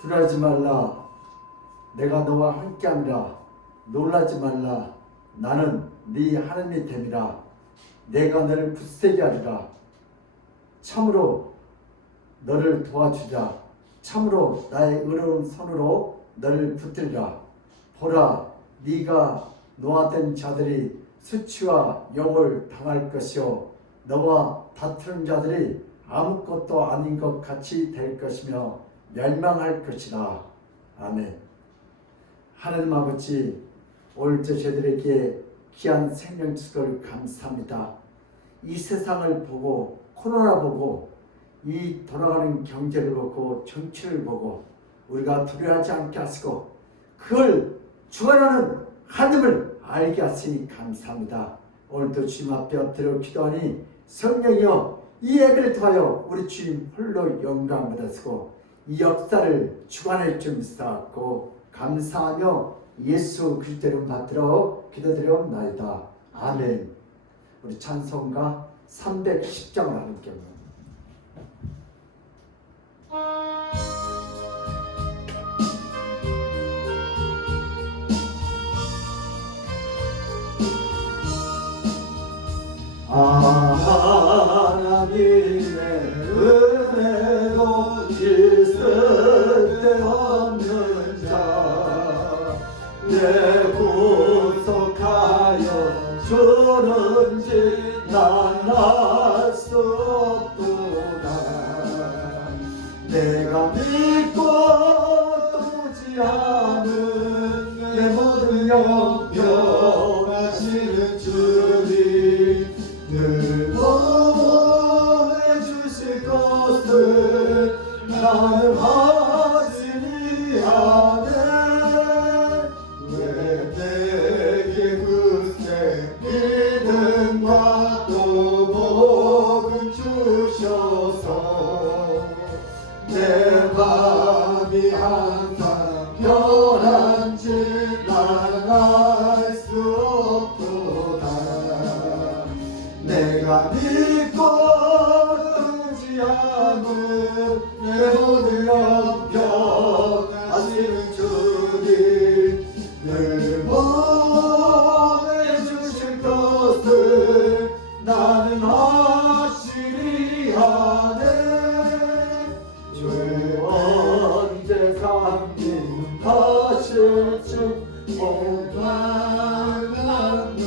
두려워하지 말라. 내가 너와 함께함이라. 놀라지 말라. 나는 네 하나님이 됨이라. 내가 너를 굳세게 하리라. 참으로 너를 도와주리라. 참으로 나의 의로운 손으로 너를 붙들리라. 보라, 네가 놓았던 자들이 수치와 욕을 당할 것이요 너와 다투는 자들이 아무것도 아닌 것 같이 될 것이며 멸망할 것이라. 아멘. 하나님 아버지, 오늘도 저희들에게 귀한 생명수를 감사합니다. 이 세상을 보고 코로나 보고 이 돌아가는 경제를 보고 정치를 보고 우리가 두려워하지 않게 하시고 그걸 주관하는 하나님을 알게 하시니 감사합니다. 오늘도 주님 앞에 엎드려 기도하니 성령이여 이 예배를 통하여 우리 주님 홀로 영광 받으시고 이 역사를 주관할 줄 믿사옵고 감사하며 예수 그리스도 이름 받들어 기도드려옵나이다. 아멘. 우리 찬송가 310장을 하나님께 하나님의 은혜로 있을 데 없는 자 내 구속하여 주는지 난 알 수 없구나. 내가 믿고 떠오지 않은 내 모든 영병 하시는 주님 늘 보내주실 것을 나는 확신히 하네. 왜 내게 굳세 믿음과 또 복을 주셔서 내 마음이 항상 편한지 난 알 수 없구나. 내가 믿고 뜨지 않은 내 모든 영병 하시는 주님 늘 보내주실 것을 나는 확실히 아네. 주 언제 강림하실지 오만한 주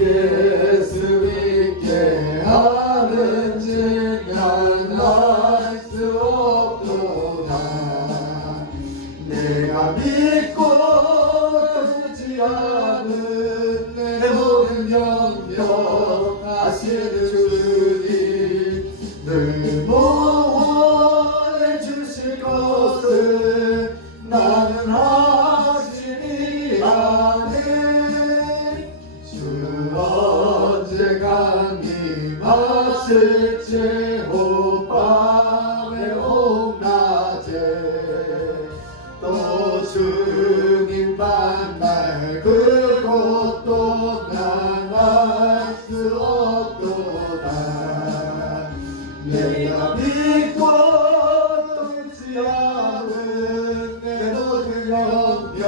예수 믿게 하는지 난 알 수 없구나. 내가 믿고 뜨지 않은 내 모든 영병 하시는 주님 늘 보내주실 것을 나는 확실히 아네. 언제 강림하실지 오밤에 오낮에 또 주님 만날 그곳도 난 알 수 없도다. 내가 믿고 뜨지 않은 내 모든 영병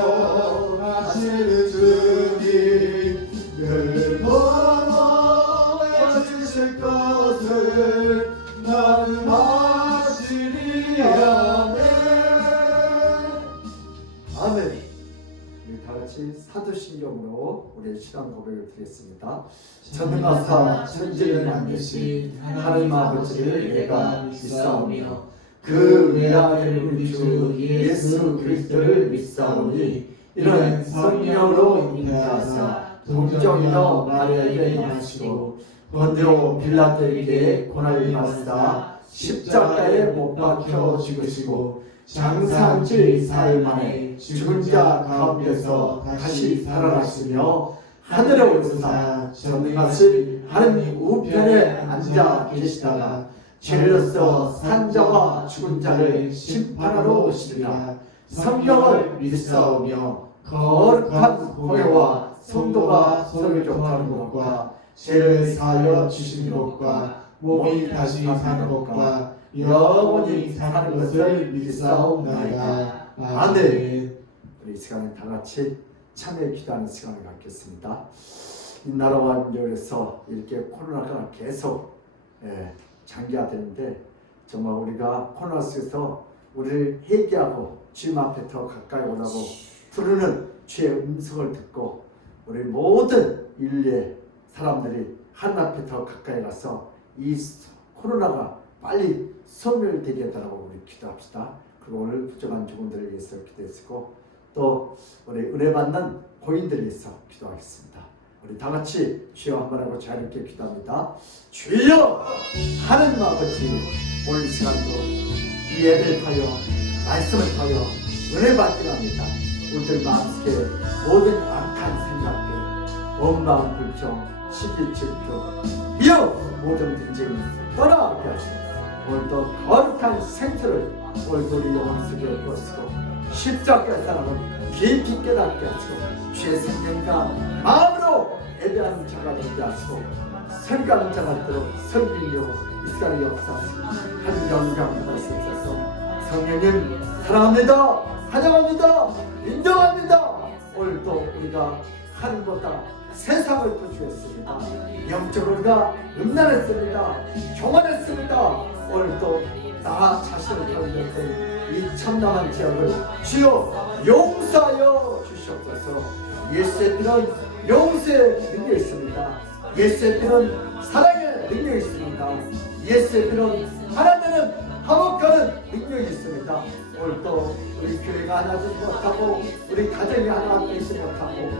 하시는 주님 늘 보내주실 것을 나는 확실히 아네. 아멘. 우리 다같이 사도신경으로 우리의 신앙 고백을 드리겠습니다. 전능하사 천지를 만드신 하나님 아버지를 내가 믿사오며 그 외아들 우리 주 예수 그리스도를 믿사오니 이런 성령으로 잉태하사 동정녀 마리아에게 임하시고 본디오 빌라도에게 고난을 받으사 십자가에 못 박혀 죽으시고 장사한 지 사흘 만에 죽은 자 가운데서 다시 살아나시며 하늘에 오르사 전능하신 하느님 우편에 앉아 계시다가 죄로서 산 자와 죽은 자를 심판하러 오시리라. 성경을 믿사오며 거룩한 교회와 성도가 서로 교통하는 것과 죄를 사하여 주시는 것과 몸이 다시 사는 것과 영원히 사는 것을 믿사옵나이다. 아멘. 우리 이 시간에 다 같이 참여 기도하는 시간을 갖겠습니다. 이 나라와 연결해서 이렇게 코로나가 계속 장기화되는데 정말 우리가 코로나 속에서 우리를 회개하고 주님 앞에 더 가까이 오라고 부르는 주의 음성을 듣고 우리 모든 인류의 사람들이 하나님 앞에 더 가까이 가서 이 코로나가 빨리 소멸되게 해달라고 우리 기도합시다. 그리고 오늘 부정한 종들을 위해서 기도했고 또 우리 은혜 받는 고인들을 위해서 기도하겠습니다. 우리 다 같이 주여 한번 하고 자유롭게 기도합니다. 주여 하나님 아버지, 오늘 이 시간도 이 예배를 통하여 말씀을 통하여 은혜 받기를 합니다. 우리들 마음속에 모든 악한 생각들, 원망, 불평, 시기, 질투, 미워 모든 분쟁이 떠나게 하시고 오늘도 거룩한 생태를 오늘도 우리 영혼 속에 부어시고 십자가의 사랑을 깊이 깨닫게 하시고 주의 생명과 마음으로 예배하는 자가 되게 하시고 설교하는 자가 되도록 설교하려고 이 시간에 역사하시고 하나님 영광을 받으셔서 성령님 사랑합니다. 환영합니다. 인정합니다. 오늘도 우리가 하늘보다 세상을 도주했습니다. 영적으로 우리가 음란했습니다. 교만했습니다. 오늘도 나 자신을 견뎠던 이 참담한 죄악을 주여 용서하여 주시옵소서. 예수의 피는 용서의 능력이 있습니다. 예수의 피는 사랑의 능력이 있습니다. 예수의 피는 하나님은 화목하는 능력이 있습니다. 오늘도 우리 교회가 하나 되지 못하고 우리 가정이 하나 되지 못하고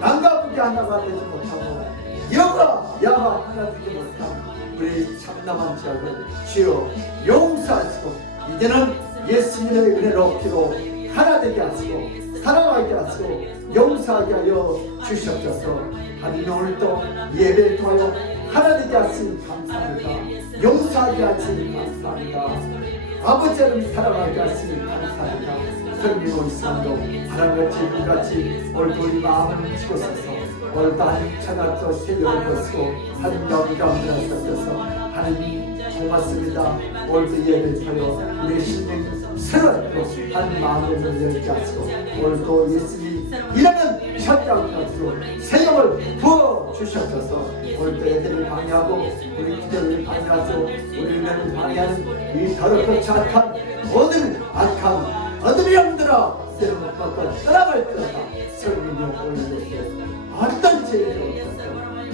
남과 부이 하나가 되지 못하고 여가 야가 하나 되지 못한 우리 참남한 죄악을 주여 용서하시고 이제는 예수님의 은혜로 피로 하나 되게 하시고 사랑하게 하시고 용서하게 하여 주시옵소서. 하나님 오늘도 예배를 통하여 하나 되게 하시니 감사합니다. 용서하게 하시니 감사합니다. 아버지 하나님 사랑하게 하시니 감사합니다. 성령 온 시간도 하나님같이 불같이 오늘도 우리 마음을 움직여서서 오늘도 하나님 찾아서 새벽을 벗고 하나님 여기가 만들어서 하나님 고맙습니다. 오늘도 예배를 통하여 우리의 심령 새롭고 하나님 마음을 열게 하시고 오늘도 예수님이 일하는 현장까지로 새벽을 부어주셔서 오늘도 애들을 방해하고 우리 기도를 방해하고 우리를 방해하는 이 더럽고 착한 모든 악한 어둠의 영들아 이제는 못 받고 떠나갈지어다. 성령님 오늘도 어떤 죄도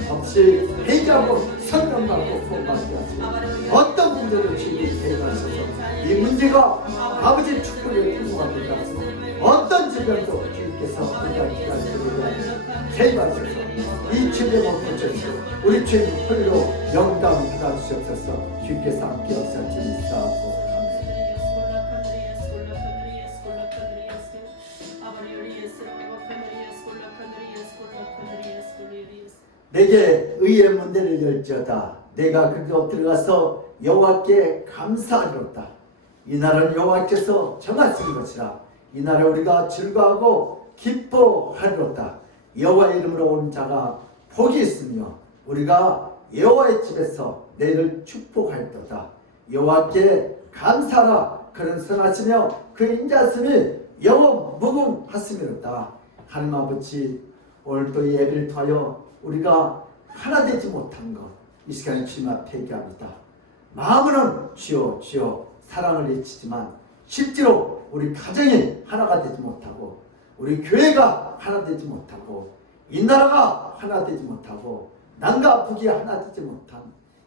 없이 회개하고 성령받고 구원받게 하시고 어떤 문제를 주님이 해결하셔서 이 문제가 아버지의 축복을 통과하게 하시고 어떤 질병도 주님께서 우리가 기다리시고 해결하셔서 이 죄를 못 고쳐주시고 우리 죄의 홀로 영광을 받아주시옵소서. 주님께서 함께 역사 주시옵소서. 내게 의의 문들을 열지어다. 내가 그곳 들어가서 여호와께 감사하리로다. 이 날은 여호와께서 정하신 것이라. 이 날에 우리가 즐거워하고 기뻐하리로다. 여호와의 이름으로 온 자가 복이 있으며 우리가 여호와의 집에서 내일을 축복할도다. 여호와께 감사하라. 그는 선하시며 그 인자심이 영원 무궁하심이로다. 하나님 아버지 오늘도 예배를 통하여 우리가 하나 되지 못한 것 이 시간에 주님 앞에 회개합니다. 마음으로는 주여 주여 사랑을 외치지만 실제로 우리 가정이 하나가 되지 못하고 우리 교회가 하나 되지 못하고 이 나라가 하나 되지 못하고 남과 북이 하나 되지 못한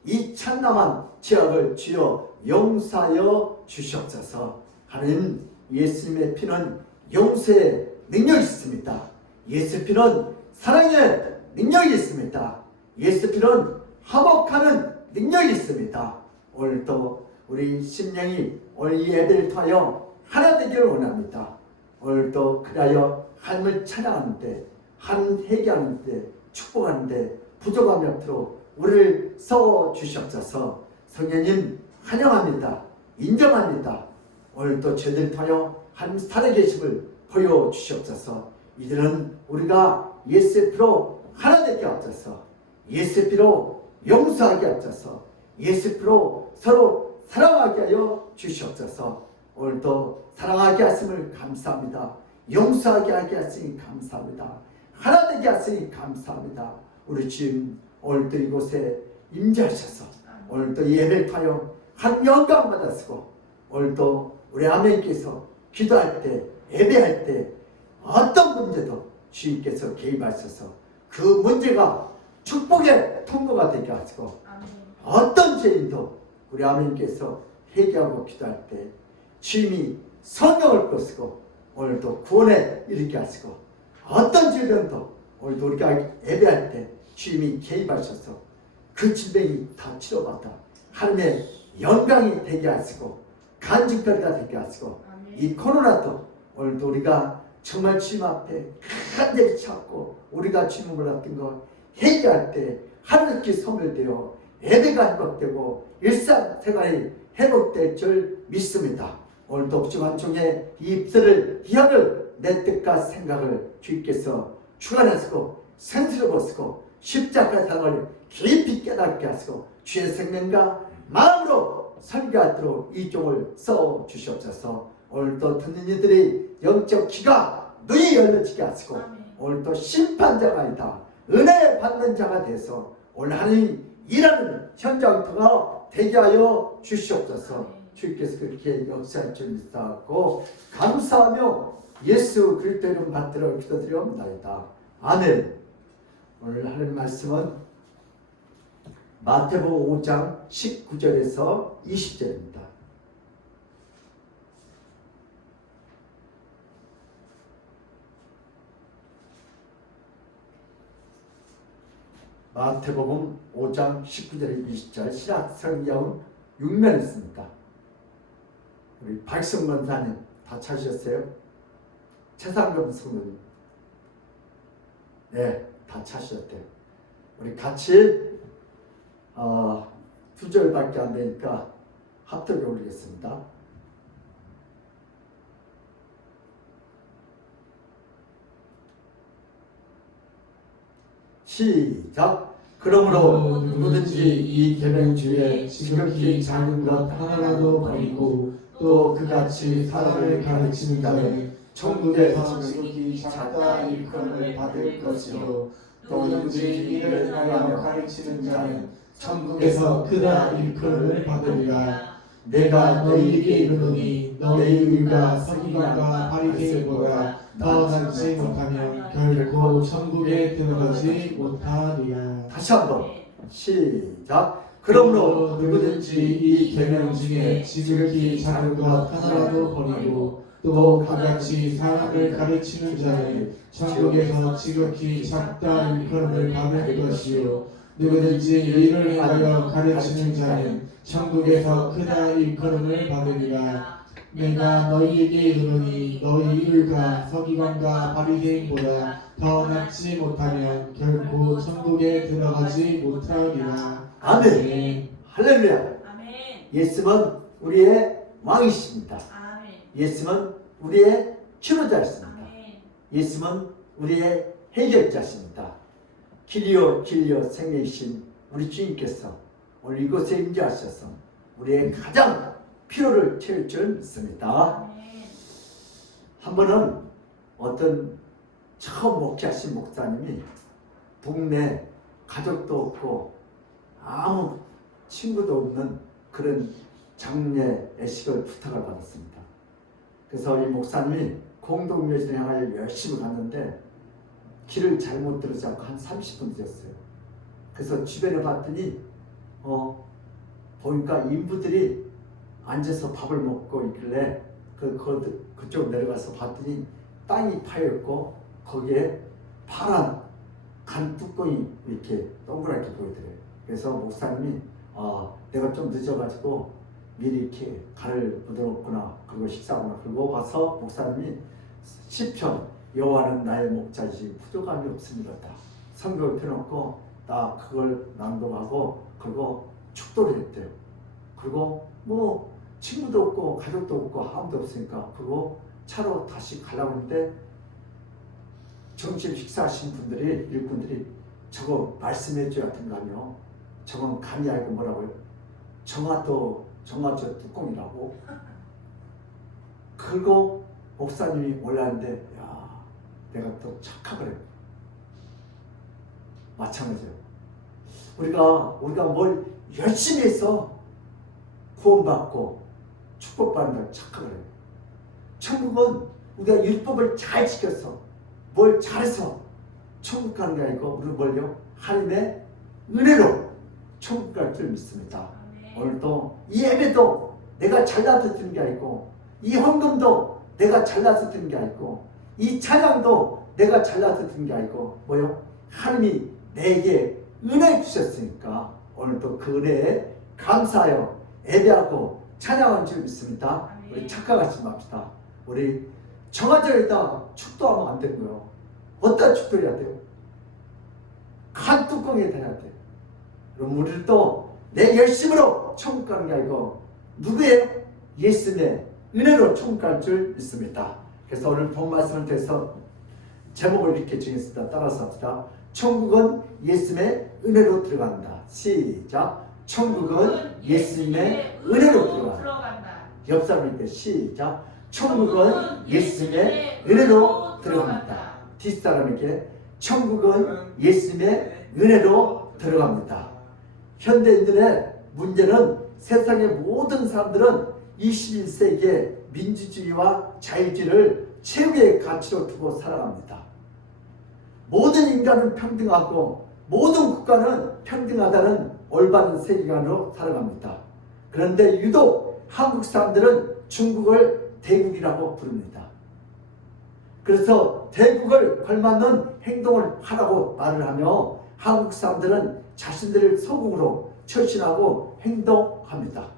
이 참남한 죄악을 주여 용서하여 주시옵소서. 하나님 예수님의 피는 용서의 능력이 있습니다. 예수 피는 사랑의 능력이 있습니다. 예수 피는 화목하는 능력이 있습니다. 오늘도 우리 심령이 오늘 예배를 통하여 하나 되기를 원합니다. 오늘도 그리하여 하나님을 찬양하는데 하나님 회개하는데 축복하는데 부족함이 없도록 우리를 세워주시옵소서. 성령님 환영합니다. 인정합니다. 오늘도 저희들 통하여 하나님 살아계심을 보여주시옵소서. 이제는 우리가 예수의 피로 하나 되게 하옵소서. 예수의 피로 용서하게 하옵소서. 예수의 피로 서로 사랑하게 하여 주시옵소서. 오늘도 사랑하게 하심을 감사합니다. 용서하게 하게 하시니 감사합니다. 하나 되게 하시니 감사합니다. 우리 주님 오늘도 이곳에 임재하셔서 오늘도 예배를 타여 한 영광 받았고 오늘도 우리 아멘께서 기도할 때 예배할 때 어떤 문제도 주님께서 개입하셔서 그 문제가 축복의 통로가 되게 하시고 어떤 죄인도 우리 아멘께서 회개하고 기도할 때 주님이 성령을 부으시고 오늘도 구원에 이르게 하시고 어떤 질병도 오늘도 우리가 예배할 때 주님이 개입하셔서 그 질병이 다 치료받아 하나님의 영광이 되게 하시고 간직거리가 되게 하시고 이 코로나도 오늘도 우리가 정말 주님 앞에 간절히 찾고 우리가 주님을 몰랐던 거 회개할 때 하늘께 소멸되어 예배가 회복되고 일상생활이 회복될 줄 믿습니다. 오늘도 복종한 종의 이 입술을 희한을 내 뜻과 생각을 주께서 주관하시고 sensi를 보시고 십자가의 사랑을 깊이 깨닫게 하시고 주의 생명과 마음으로 설교하도록 이 종을 써 주시옵소서. 오늘도 듣는 이들이 영적 귀가 눈이 열려지게 하시고 오늘도 심판자가 아니다 은혜 받는 자가 돼서 오늘 하나님 일하는 현장터가 되게 하여 주시옵소서. 주께서 그렇게 역사할 줄 믿사고 감사하며 예수 그리스도 이름 받들어 기도드리옵나이다. 아멘. 오늘 하는 말씀은 마태복음 5장 19절에서 20절입니다. 마태복음 5장 19절에 20절 신약성경 6면 있습니다. 우리 박성 권사님 다 찾으셨어요? 최상금 성도님 네, 다 찾으셨대요. 우리 같이 2절밖에 안 되니까 합독해 올리겠습니다. 시작. 그러므로 누구든지 이 계명주에 지극히 작은 것 하나라도 버리고 또 그같이 사람을 가르치는 자는 천국에서 지극히 작다 일컬음을 받을 것이요 또 누구든지 이를 행하여 가르치는 자는 천국에서 크다 일컬음을 받으리라. 내가 너희에게 이르노니 너희 의가 서기관과 바리새인보다 더 낫지 못하면 결코 천국에 들어가지 못하리라. 다시 한번 시작. 그러므로 누구든지 이 계명 중에 지극히 작은 것 하나라도 버리고 또 그같이 사람을 가르치는 자는 천국에서 지극히 작다 일컬음을 받을 것이요 누구든지 이를 행하여 가르치는 자는 천국에서 크다 일컬음을 받으리라. 내가 너희에게 이르노니 너희 의가 서기관과 바리새인보다 더 낫지 못하면 결코 천국에 들어가지 못하리라. 아멘. 할렐루야. 아멘. 예수는 우리의 왕이십니다. 아멘. 예수는 우리의 치료자이십니다. 아멘. 예수는 우리의 해결자십니다. 길이요 생명이신 우리 주님께서 오늘 이곳에 임재하셔서 우리의 가장 필요를 채울 줄 믿습니다. 아멘. 한 번은 어떤 처음 목회하신 목사님이 동네 가족도 없고 아무 친구도 없는 그런 장례 애식을 부탁을 받았습니다. 그래서 이 목사님이 공동묘지를 향하여 열심히 갔는데 길을 잘못 들어서 한 30분 늦었어요. 그래서 주변에 봤더니 보니까 인부들이 앉아서 밥을 먹고 있길래 그쪽 내려가서 봤더니 땅이 파였고 거기에 파란 간 뚜껑이 이렇게 동그랗게 보이더래요. 그래서 목사님이 내가 좀 늦어가지고 미리 이렇게 간을 묻어놓구나 그리고 식사하구나 그러고 가서 목사님이 시편 여호와는 나의 목자이지 부족함이 없습니다. 성경을 펴놓고 딱 그걸 낭독하고 그리고 축도를 했대요. 그리고 뭐 친구도 없고 가족도 없고 아무도 없으니까 그리고 차로 다시 가려고 하는데 점심 식사하신 분들이 일꾼들이 저거 말씀해 줘야 된다며 저건 감히 알고 뭐라고요? 정화도 정화조 뚜껑이라고. 그리고 목사님이 올랐는데 야, 내가 또 착각을 했고. 마찬가지예요. 우리가 뭘 열심히 해서 구원받고 축복받는다고 착각을 해요. 천국은 우리가 율법을 잘 지켜서 뭘 잘해서 천국 가는 게 아니고 우리는 뭘요? 하나님의 은혜로 천국 갈 줄 믿습니다. 오늘도 이 예배도 내가 잘나서 드는 게 아니고 이 헌금도 내가 잘나서 드는 게 아니고 이 찬양도 내가 잘나서 드는 게 아니고 뭐요? 하나님이 내게 은혜 주셨으니까 오늘도 그 은혜에 감사하여 예배하고 찬양하는 줄 믿습니다. 우리 착각하지 맙시다. 우리 정화절에다 축도하면 안 되고요. 어디다 축도해야 돼요? 간 뚜껑에다 해야 돼요. 그럼 우리도 내 열심으로 천국 가는 게 아니고 누구의? 예수님의 은혜로 천국 갈 줄 믿습니다. 그래서 오늘 본 말씀을 통해서 제목을 이렇게 정했습니다. 따라서 합시다. 천국은 예수님의 은혜로 들어간다. 시작. 천국은 예수님의 은혜로 들어간다. 옆 사람에게 시작. 천국은 예수님의 은혜로 들어갑니다. 뒷사람에게 천국은 예수님의 은혜로 들어갑니다. 현대인들의 문제는 세상의 모든 사람들은 21세기의 민주주의와 자유주의를 최고의 가치로 두고 살아갑니다. 모든 인간은 평등하고 모든 국가는 평등하다는 올바른 세계관으로 살아갑니다. 그런데 유독 한국 사람들은 중국을 대국이라고 부릅니다. 그래서 대국을 걸맞는 행동을 하라고 말을 하며 한국 사람들은 자신들을 서국으로 처신하고 행동합니다.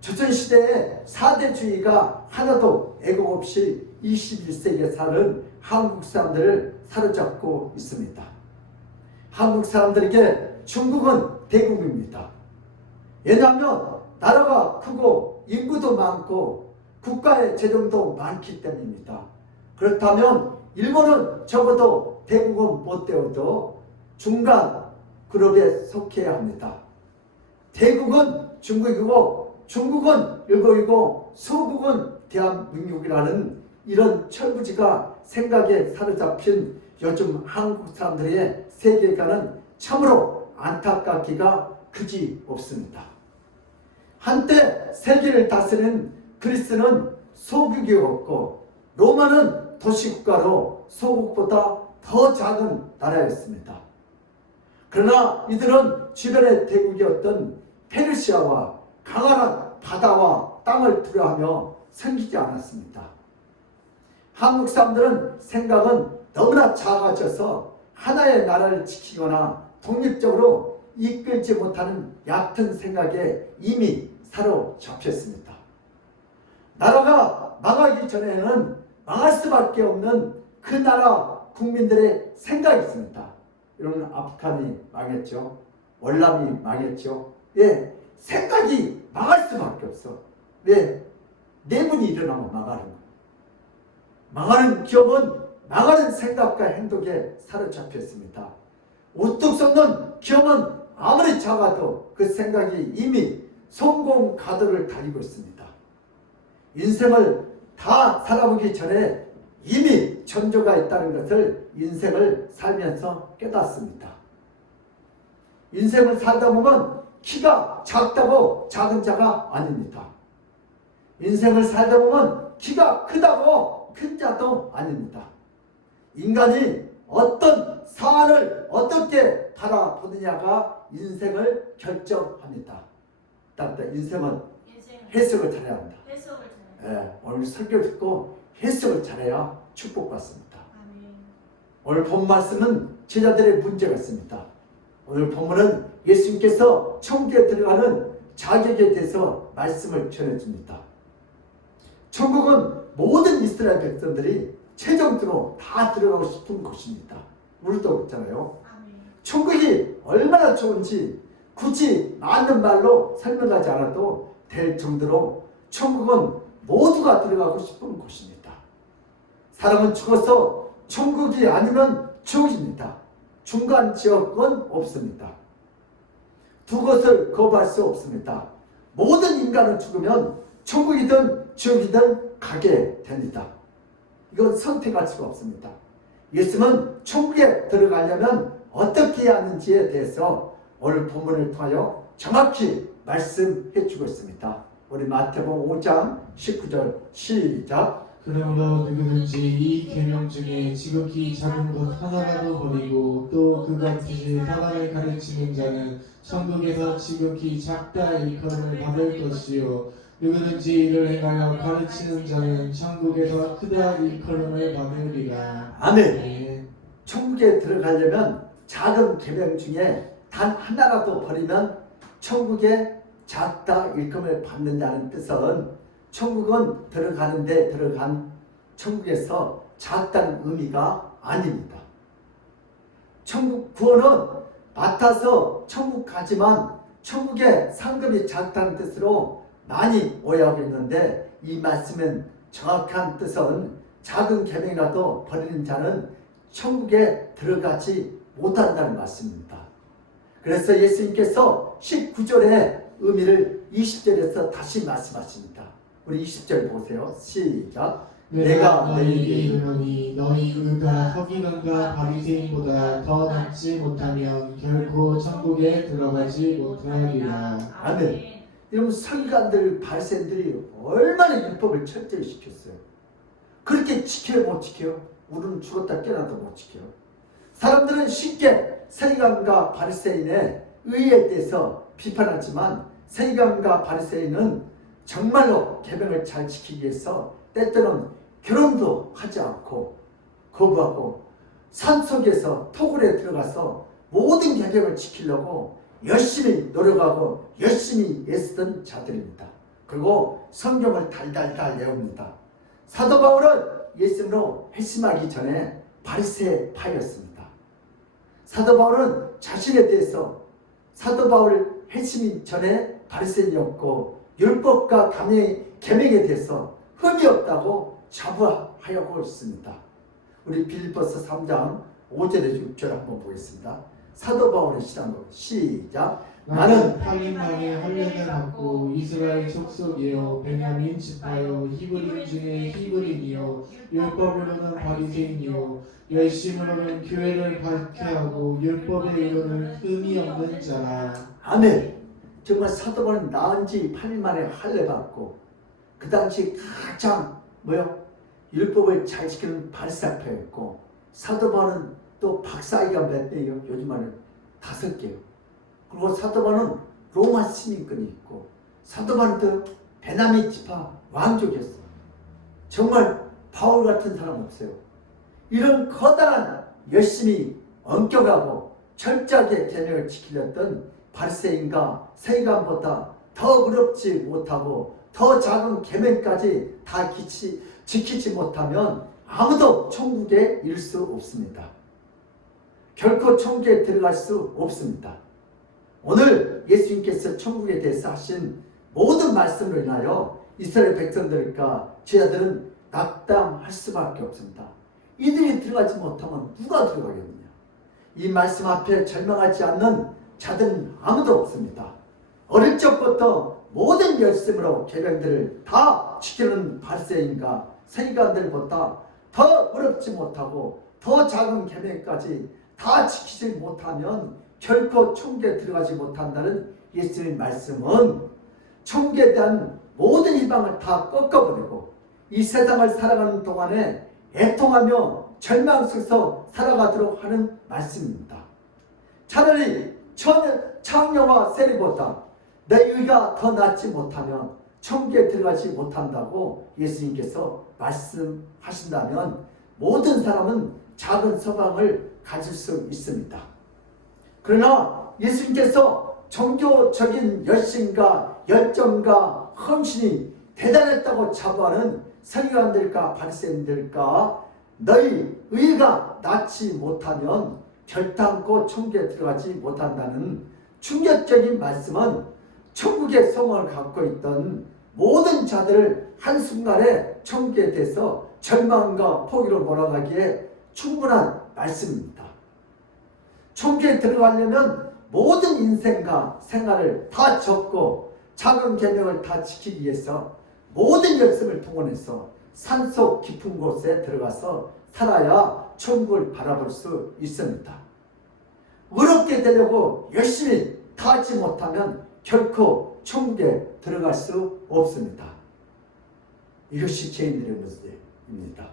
조선시대의 4대주의가 하나도 애국 없이 21세기에 사는 한국 사람들을 사로잡고 있습니다. 한국 사람들에게 중국은 대국입니다. 왜냐하면 나라가 크고 인구도 많고 국가의 재정도 많기 때문입니다. 그렇다면 일본은 적어도 대국은 못 되어도 중간 그룹에 속해야 합니다. 대국은 중국이고 중국은 일본이고 서국은 대한민국이라는 이런 철부지가 생각에 사로잡힌 요즘 한국 사람들의 세계관은 참으로 안타깝기가 그지 없습니다. 한때 세계를 다스린 그리스는 소국이었고 로마는 도시국가로 소국보다 더 작은 나라였습니다. 그러나 이들은 주변의 대국이었던 페르시아와 강한 바다와 땅을 두려워하며 섬기지 않았습니다. 한국 사람들은 생각은 너무나 작아져서 하나의 나라를 지키거나 독립적으로 이끌지 못하는 얕은 생각에 이미 사로잡혔습니다. 나라가 망하기 전에는 망할 수밖에 없는 그 나라 국민들의 생각이 있습니다. 여러분, 아프간이 망했죠. 월남이 망했죠. 예, 생각이 망할 수밖에 없어. 왜? 내분이 일어나면 망하는 거예요. 망하는 기업은 망하는 생각과 행동에 사로잡혔습니다. 우뚝 솟는 기업은 아무리 작아도 그 생각이 이미 성공 가도를 달리고 있습니다. 인생을 다 살아보기 전에 이미 전조가 있다는 것을 인생을 살면서 깨닫습니다. 인생을 살다 보면 키가 작다고 작은 자가 아닙니다. 인생을 살다 보면 키가 크다고 큰 자도 아닙니다. 인간이 어떤 사안을 어떻게 바라보느냐가 인생을 결정합니다. 따뜻한 인생은 해석을 잘해야 합니다. 오늘 설교를 듣고 해석을 잘해야 축복받습니다. 오늘 본 말씀은 제자들의 문제가 있습니다. 오늘 본문은 예수님께서 천국에 들어가는 자격에 대해서 말씀을 전해줍니다. 천국은 모든 이스라엘 백성들이 최종적으로 다 들어가고 싶은 곳입니다. 우리도 그렇잖아요. 천국이 얼마나 좋은지 굳이 많은 말로 설명하지 않아도 될 정도로 천국은 모두가 들어가고 싶은 곳입니다. 사람은 죽어서 천국이 아니면 지옥입니다. 중간 지역은 없습니다. 두 곳을 거부할 수 없습니다. 모든 인간은 죽으면 천국이든 지옥이든 가게 됩니다. 이건 선택할 수가 없습니다. 예수는 천국에 들어가려면 어떻게 해야 하는지에 대해서 오늘 본문을 통하여 정확히 말씀해 주고 있습니다. 우리 마태복음 5장 19절 시작. 그러므로 누구든지 이 계명 중에 지극히 작은 것 하나라도 버리고 또 그같이 사람을 가르치는 자는 천국에서 지극히 작다 일컬음을 받을 것이요 누구든지 이를 행하여 가르치는 자는 천국에서 크다 일컬음을 받으리라. 아멘. 천국에 들어가려면 작은 계명 중에 단 하나라도 버리면 천국에 작다 일컬음을 받는다는 뜻은 천국은 들어가는데 들어간 천국에서 작다는 의미가 아닙니다. 천국 구원은 맡아서 천국 가지만 천국의 상급이 작다는 뜻으로 많이 오해하고 있는데 이 말씀은 정확한 뜻은 작은 계명이라도 버리는 자는 천국에 들어가지 못한다는 말씀입니다. 그래서 예수님께서 19절의 의미를 20절에서 다시 말씀하십니다. 우리 20절 보세요. 시작. 내가 너희에게 이르노니 너희 의가 서기관과 바리새인보다 더 낫지 못하면 결코 천국에 들어가지 못하리라. 아멘. 여러분 서기관들 바리새인들이 얼마나 율법을 철저히 시켰어요. 그렇게 지켜요 못 지켜요? 우리는 죽었다 깨어나도 못 지켜요. 사람들은 쉽게 서기관과 바리새인의 의에 대해서 비판하지만 서기관과 바리새인은 정말로 계명을 잘 지키기 위해서 때때로는 결혼도 하지 않고 거부하고 산속에서 토굴에 들어가서 모든 계명을 지키려고 열심히 노력하고 열심히 애쓰던 자들입니다. 그리고 성경을 달달달 외웁니다. 사도 바울은 예수님으로 회심하기 전에 바리새파였습니다. 사도 바울은 자신에 대해서 사도 바울 회심 전에 바리새인이었고 율법과 계명에 대해서 흠이 없다고 자부하고 있습니다. 우리 빌립보서 3장 5절에 6절 한번 보겠습니다. 사도 바울의 시작으로 시작. 나는 팔림만의 할례를 받고 이스라엘 족속이요 베냐민 지파요 히브리인 중에 히브리인이요 율법으로는 바리새인이요 열심으로는 교회를 박해하고 율법의 이론을 흠이 없는 자라. 아멘. 정말 사도 바울은 나은 지 8일 만에 할례 받고 그 당시 가장 율법을 잘 지키는 바리새파였고 사도 바울은 또 박사이가 몇 명이요? 요즘 말은 5개요. 그리고 사도 바울은 로마 시민권이 있고 사도 바울은 또 베냐민 지파 왕족이었어요. 정말 바울 같은 사람 없어요. 이런 커다란 열심히 엄격하고 철저하게 계명을 지키려던 바리새인과 서기관보다 더 어렵지 못하고 더 작은 계명까지 다 지키지 못하면 아무도 천국에 이를 수 없습니다. 결코 천국에 들어갈 수 없습니다. 오늘 예수님께서 천국에 대해서 하신 모든 말씀을 인하여 이스라엘 백성들과 제자들은 낙담할 수밖에 없습니다. 이들이 들어가지 못하면 누가 들어가겠느냐? 이 말씀 앞에 절망하지 않는 자들은 아무도 없습니다. 어릴 적부터 모든 열심으로 계명들을 다 지키는 바리새인과 서기관들보다 더 어렵지 못하고 더 작은 계명까지 다 지키지 못하면 결코 천국에 들어가지 못한다는 예수님의 말씀은 천국에 대한 모든 희망을 다 꺾어버리고 이 세상을 살아가는 동안에 애통하며 절망 속에서 살아가도록 하는 말씀입니다. 차라리 창녀와 세리보다 내 의가 더 낫지 못하면 천국에 들어가지 못한다고 예수님께서 말씀하신다면 모든 사람은 작은 소망을 가질 수 있습니다. 그러나 예수님께서 종교적인 열심과 열정과 헌신이 대단했다고 자부하는 서기관들과 바리새인들과 너희 의가 낫지 못하면 결단코 천국에 들어가지 못한다는 충격적인 말씀은 천국의 소망을 갖고 있던 모든 자들을 한순간에 천국에 대해서 절망과 포기로 몰아가기에 충분한 말씀입니다. 천국에 들어가려면 모든 인생과 생활을 다 접고 작은 계명을 다 지키기 위해서 모든 열심을 동원해서 산속 깊은 곳에 들어가서 살아야 천국을 바라볼 수 있습니다. 의롭게 되려고 열심히 다 하지 못하면 결코 천국에 들어갈 수 없습니다. 이것이 죄인들의 문제입니다.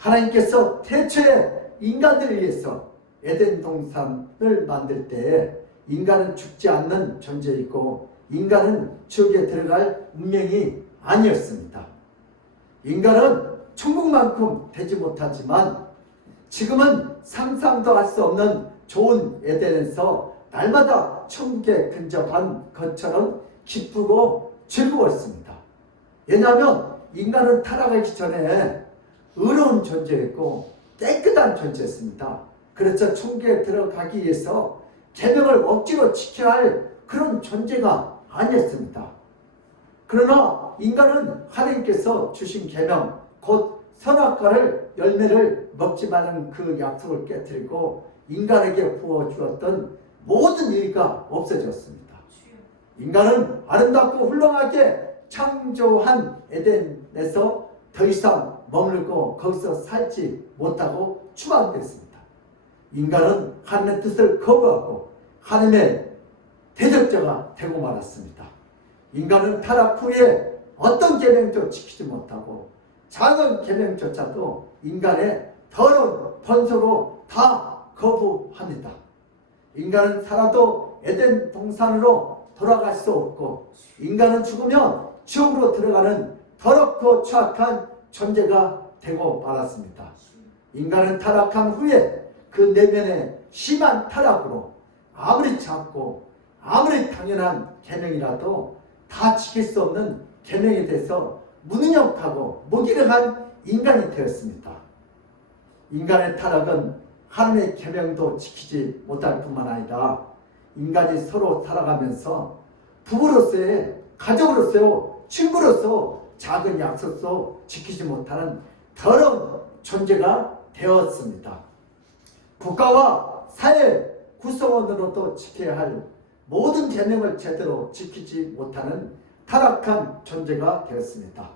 하나님께서 태초에 인간들을 위해서 에덴 동산을 만들 때에 인간은 죽지 않는 존재이고 인간은 지옥에 들어갈 운명이 아니었습니다. 인간은 천국만큼 되지 못하지만 지금은 상상도 할 수 없는 좋은 에덴에서 날마다 천국에 근접한 것처럼 기쁘고 즐거웠습니다. 왜냐하면 인간은 타락하기 전에 의로운 존재였고 깨끗한 존재였습니다. 그래서 천국에 들어가기 위해서 계명을 억지로 지켜야 할 그런 존재가 아니었습니다. 그러나 인간은 하나님께서 주신 계명 곧 선악과를 열매를 먹지 말라는 그 약속을 깨뜨리고 인간에게 부어주었던 모든 의의가 없어졌습니다. 인간은 아름답고 훌륭하게 창조한 에덴에서 더 이상 머물고 거기서 살지 못하고 추방됐습니다. 인간은 하나님의 뜻을 거부하고 하나님의 대적자가 되고 말았습니다. 인간은 타락 후에 어떤 계명도 지키지 못하고 작은 계명조차도 인간의 더러운 번소로 다 거부합니다. 인간은 살아도 에덴 동산으로 돌아갈 수 없고 인간은 죽으면 지옥으로 들어가는 더럽고 추악한 존재가 되고 말았습니다. 인간은 타락한 후에 그 내면의 심한 타락으로 아무리 작고 아무리 당연한 계명이라도 다 지킬 수 없는 계명에 대해서 무능력하고 무기력한 인간이 되었습니다. 인간의 타락은 하나님의 계명도 지키지 못할 뿐만 아니라 인간이 서로 살아가면서 부부로서의 가족으로서요 친구로서 작은 약속도 지키지 못하는 더러운 존재가 되었습니다. 국가와 사회 구성원으로도 지켜야 할 모든 계명을 제대로 지키지 못하는 타락한 존재가 되었습니다.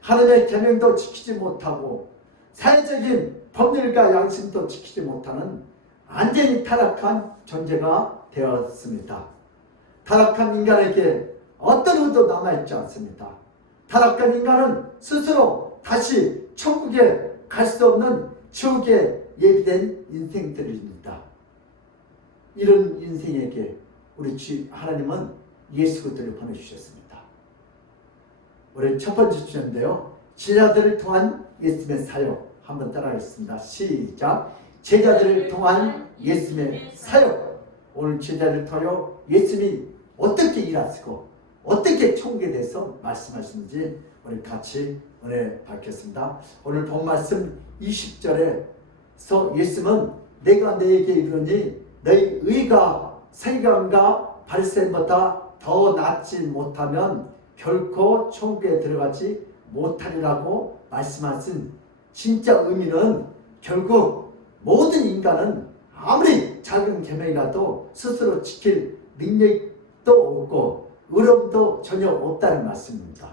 하나님의 계명도 지키지 못하고 사회적인 법률과 양심도 지키지 못하는 완전히 타락한 존재가 되었습니다. 타락한 인간에게 어떤 의도 남아있지 않습니다. 타락한 인간은 스스로 다시 천국에 갈 수 없는 지옥에 예비된 인생들입니다. 이런 인생에게 우리 하나님은 예수 그리스도를 보내주셨습니다. 우리 첫 번째 주제인데요. 제자들을 통한 예수님의 사역 한번 따라하겠습니다. 시작. 제자들을 통한 예수님의 사역. 오늘 제자를 통하여 예수님이 어떻게 일하시고 어떻게 천국에 대해서 말씀하시는지 우리 같이 은혜 받겠습니다. 오늘 본 말씀 20절에서 예수님은 내가 너에게 이르니 너희 의가 서기관과 바리새인보다 더 낫지 못하면 결코 천국에 들어가지 못하리라고 말씀하신 진짜 의미는 결국 모든 인간은 아무리 작은 계명이라도 스스로 지킬 능력도 없고 의롭도 전혀 없다는 말씀입니다.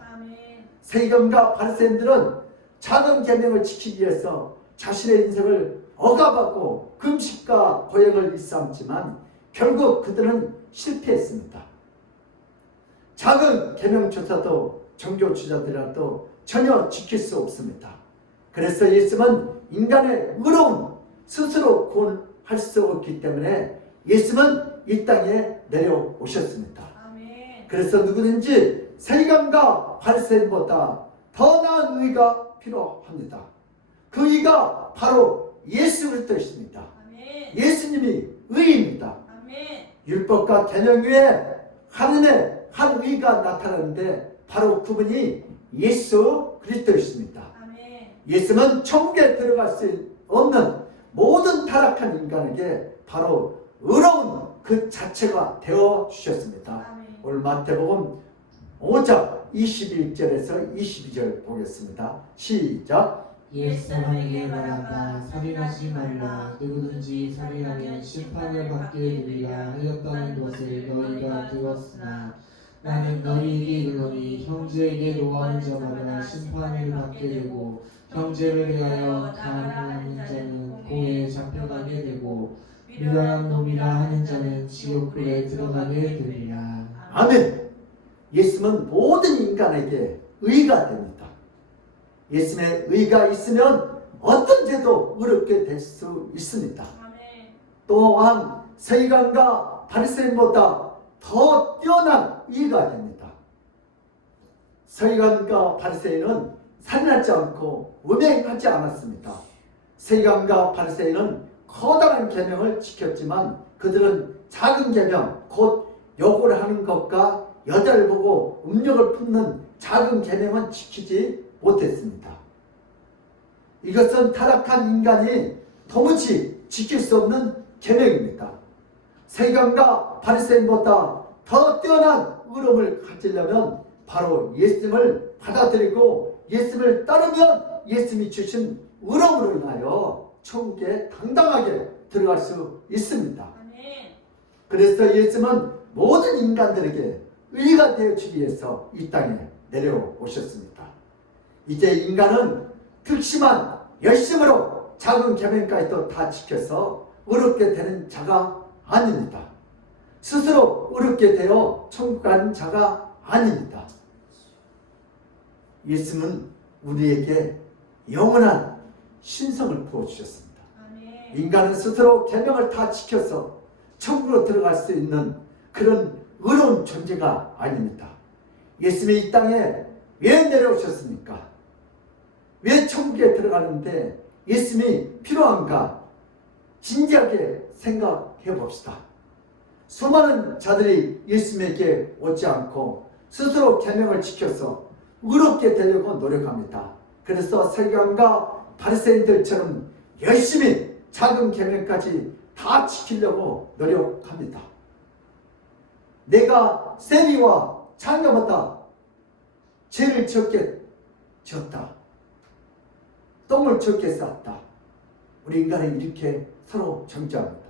서기관과 바리새인들은 작은 계명을 지키기 위해서 자신의 인생을 억압하고 금식과 고행을 일삼지만 결국 그들은 실패했습니다. 작은 계명조차도 종교주의자들이라도 전혀 지킬 수 없습니다. 그래서 예수님은 인간의 의로운 스스로 구원할 수 없기 때문에 예수님은 이 땅에 내려오셨습니다. 아멘. 그래서 누구든지 서기관과 바리새인보다 더 나은 의가 필요합니다. 그 의가 바로 예수 그리스도이십니다. 아멘. 예수님이 의입니다. 아멘. 율법과 계명 위에 하나님의 한 의가 나타나는데 바로 그분이 예수 그리스도이십니다. 아멘. 예수는 천국에 들어갈 수 없는 모든 타락한 인간에게 바로 의로운 그 자체가 되어 주셨습니다. 아멘. 오늘 마태복음 5장 21절에서 22절 보겠습니다. 시작. 옛 사람에게 말한다. 살인하지 말라. 누구든지 살인하면 심판을 받게 되리라 하였다는 것을 너희가 들었으나 나는 너희에게 이르노니 형제에게 노하는 자마다 심판을 받게 되고 형제를 대하여 가하는 자는 공에 잡혀가게 되고 미련한 놈이라 하는 자는 지옥불에 들어가게 되리라. 아멘. 예수는 모든 인간에게 의가 됩니다. 예수의 의가 있으면 어떤 죄도 어렵게 될 수 있습니다. 또한 서기관과 바리새인보다 더 뛰어난 의가 됩니다. 서기관과 바리새인은 살인하지 않고 음행하지 않았습니다. 서기관과 바리새인은 커다란 계명을 지켰지만 그들은 작은 계명, 곧 욕을 하는 것과 여자를 보고 음욕을 품는 작은 계명은 지키지 못했습니다. 이것은 타락한 인간이 도무지 지킬 수 없는 계명입니다. 서기관과 바리새인보다 더 뛰어난 의로움을 가지려면 바로 예수님을 받아들이고 예수님을 따르면 예수님이 주신 의로움으로 인하여 천국에 당당하게 들어갈 수 있습니다. 그래서 예수님은 모든 인간들에게 의가 되어주기 위해서 이 땅에 내려오셨습니다. 이제 인간은 특심한 열심으로 작은 계명까지도 다 지켜서 의롭게 되는 자가 아닙니다. 스스로 의롭게 되어 천국 가는 자가 아닙니다. 예수는 우리에게 영원한 신성을 부어주셨습니다. 인간은 스스로 계명을 다 지켜서 천국으로 들어갈 수 있는 그런 의로운 존재가 아닙니다. 예수님이 이 땅에 왜 내려오셨습니까? 왜 천국에 들어가는데 예수님이 필요한가? 진지하게 생각해 봅시다. 수많은 자들이 예수님에게 오지 않고 스스로 계명을 지켜서 의롭게 되려고 노력합니다. 그래서 서기관과 바리새인들처럼 열심히 작은 계명까지 다 지키려고 노력합니다. 내가 세리와 장녀보다 죄를 적게 지었다. 똥을 적게 쌌다. 우리 인간은 이렇게 서로 정죄합니다.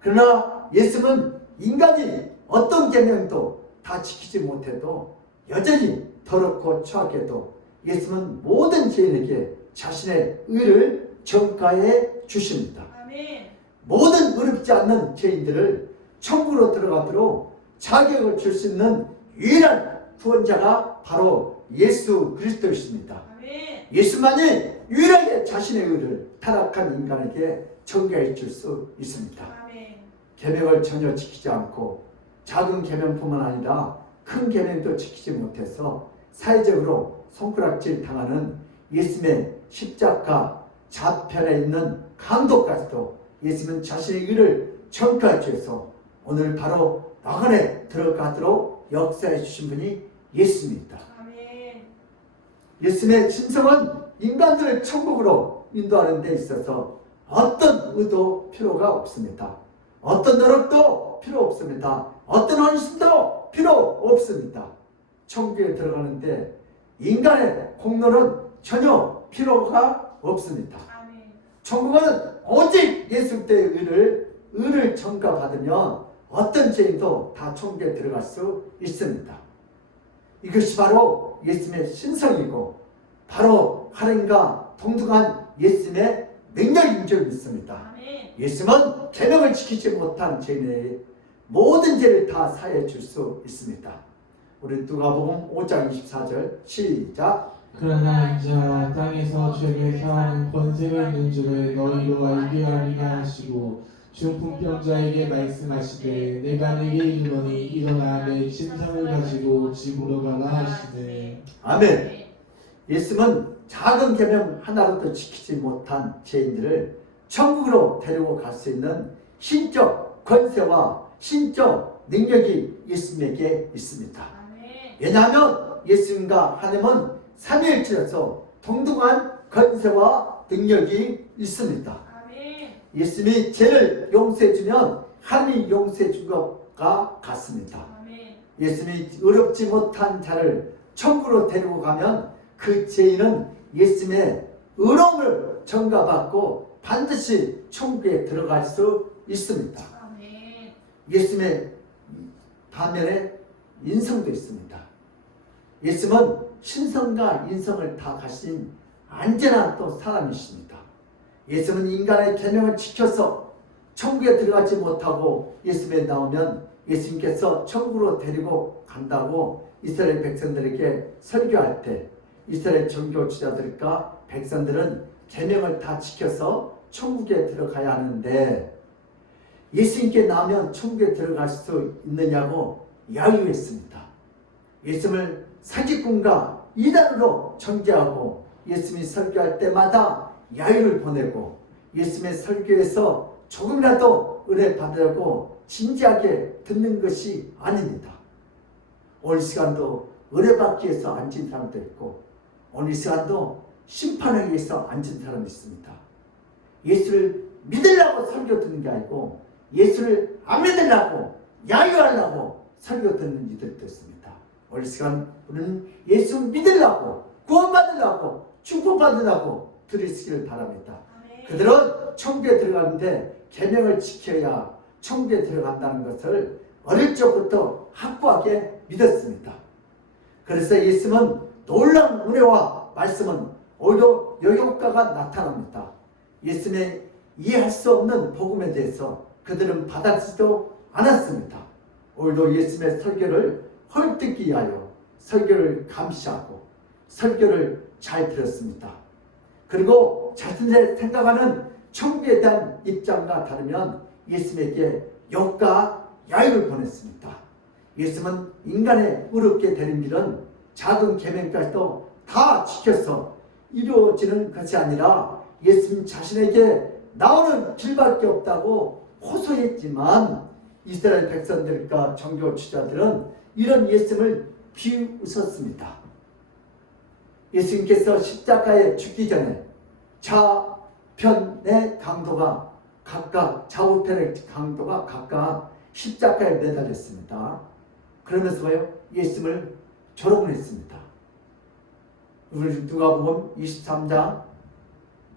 그러나 예수는 인간이 어떤 계명도 다 지키지 못해도 여전히 더럽고 추하게도 예수는 모든 죄인에게 자신의 의를 전가해 주십니다. 아멘. 모든 의롭지 않는 죄인들을 천국으로 들어가도록 자격을 줄 수 있는 유일한 구원자가 바로 예수 그리스도이십니다. 아멘. 예수만이 유일하게 자신의 의를 타락한 인간에게 전가해 줄 수 있습니다. 아멘. 계명을 전혀 지키지 않고 작은 계명뿐만 아니라 큰 계명도 지키지 못해서 사회적으로 손가락질 당하는 예수님의 십자가 좌편에 있는 강도까지도 예수님은 자신의 의를 전가해 주셔서 오늘 바로 낙원에 들어가도록 역사해 주신 분이 예수입니다. 아멘. 예수님의 신성은 인간들을 천국으로 인도하는 데 있어서 어떤 의도 필요가 없습니다. 어떤 노력도 필요 없습니다. 어떤 헌신도 필요 없습니다. 천국에 들어가는데 인간의 공로는 전혀 필요가 없습니다. 아멘. 천국은 오직 예수 그리스도의 의를 전가받으면 어떤 죄인도 다 천국에 들어갈 수 있습니다. 이것이 바로 예수님의 신성이고 바로 하나님과 동등한 예수님의 능력인 줄 믿습니다. 아멘. 예수님은 계명을 지키지 못한 죄인의 모든 죄를 다 사해 줄 수 있습니다. 우리 누가복음 5장 24절 시작. 그러나 이제 땅에서 죄를 사하는 권세가 있는 줄을 너희로 알게 하리라 하시고 중풍병자에게 말씀하시되 내가 네게 이르노니 일어나 내 신상을 가지고 집으로 가라 하시되. 아멘. 예수님은 작은 계명 하나로도 지키지 못한 죄인들을 천국으로 데리고 갈 수 있는 신적 권세와 신적 능력이 예수님에게 있습니다. 아멘. 왜냐하면 예수님과 하나님은 삼위일체로서 동등한 권세와 능력이 있습니다. 아멘. 예수님이 죄를 용서해 주면 하나님이 용서해 준 것과 같습니다. 아멘. 예수님이 의롭지 못한 자를 천국으로 데리고 가면 그 죄인은 예수님의 의로움을 전가받고 반드시 천국에 들어갈 수 있습니다. 아멘. 예수님의 반면에 인성도 있습니다. 예수님은 신성과 인성을 다 가진 안전한 또 사람이십니다. 예수님은 인간의 계명을 지켜서 천국에 들어가지 못하고 예수님에 나오면 예수님께서 천국으로 데리고 간다고 이스라엘 백성들에게 설교할 때 이스라엘 종교 지도자들과 백성들은 계명을 다 지켜서 천국에 들어가야 하는데 예수님께 나오면 천국에 들어갈 수 있느냐고 야유했습니다. 예수님을 사기꾼과 이단으로 정죄하고 예수님이 설교할 때마다 야유를 보내고 예수님의 설교에서 조금이라도 은혜 받으려고 진지하게 듣는 것이 아닙니다. 오늘 시간도 은혜 받기 위해서 앉은 사람도 있고 오늘 시간도 심판하기 위해서 앉은 사람이 있습니다. 예수를 믿으려고 설교 듣는 게 아니고 예수를 안 믿으려고 야유하려고 설교 듣는 이들도 있습니다. 오늘 시간 우리는 예수 믿으려고 구원받으려고 축복받으려고 들으시길 바랍니다. 그들은 천국에 들어가는데 계명을 지켜야 천국에 들어간다는 것을 어릴 적부터 확고하게 믿었습니다. 그래서 예수님은 놀라운 은혜와 말씀은 오히려 여효과가 나타납니다. 예수님의 이해할 수 없는 복음에 대해서 그들은 받아들이지도 않았습니다. 오히려 예수님의 설교를 헐뜯기 위하여 설교를 감시하고 설교를 잘 들었습니다. 그리고 자신의 생각하는 천국에 대한 입장과 다르면 예수님에게 욕과 야유를 보냈습니다. 예수님은 인간의 의롭게 되는 일은 작은 계명까지도 다 지켜서 이루어지는 것이 아니라 예수님 자신에게 나오는 길밖에 없다고 호소했지만 이스라엘 백성들과 종교 지도자들은 이런 예수님을 비웃었습니다. 예수님께서 십자가에 죽기 전에 좌편의 강도가 각각 좌우편의 강도가 각각 십자가에 매달렸습니다. 그러면서 예수님을 조롱을 했습니다. 우리 누가복음 23장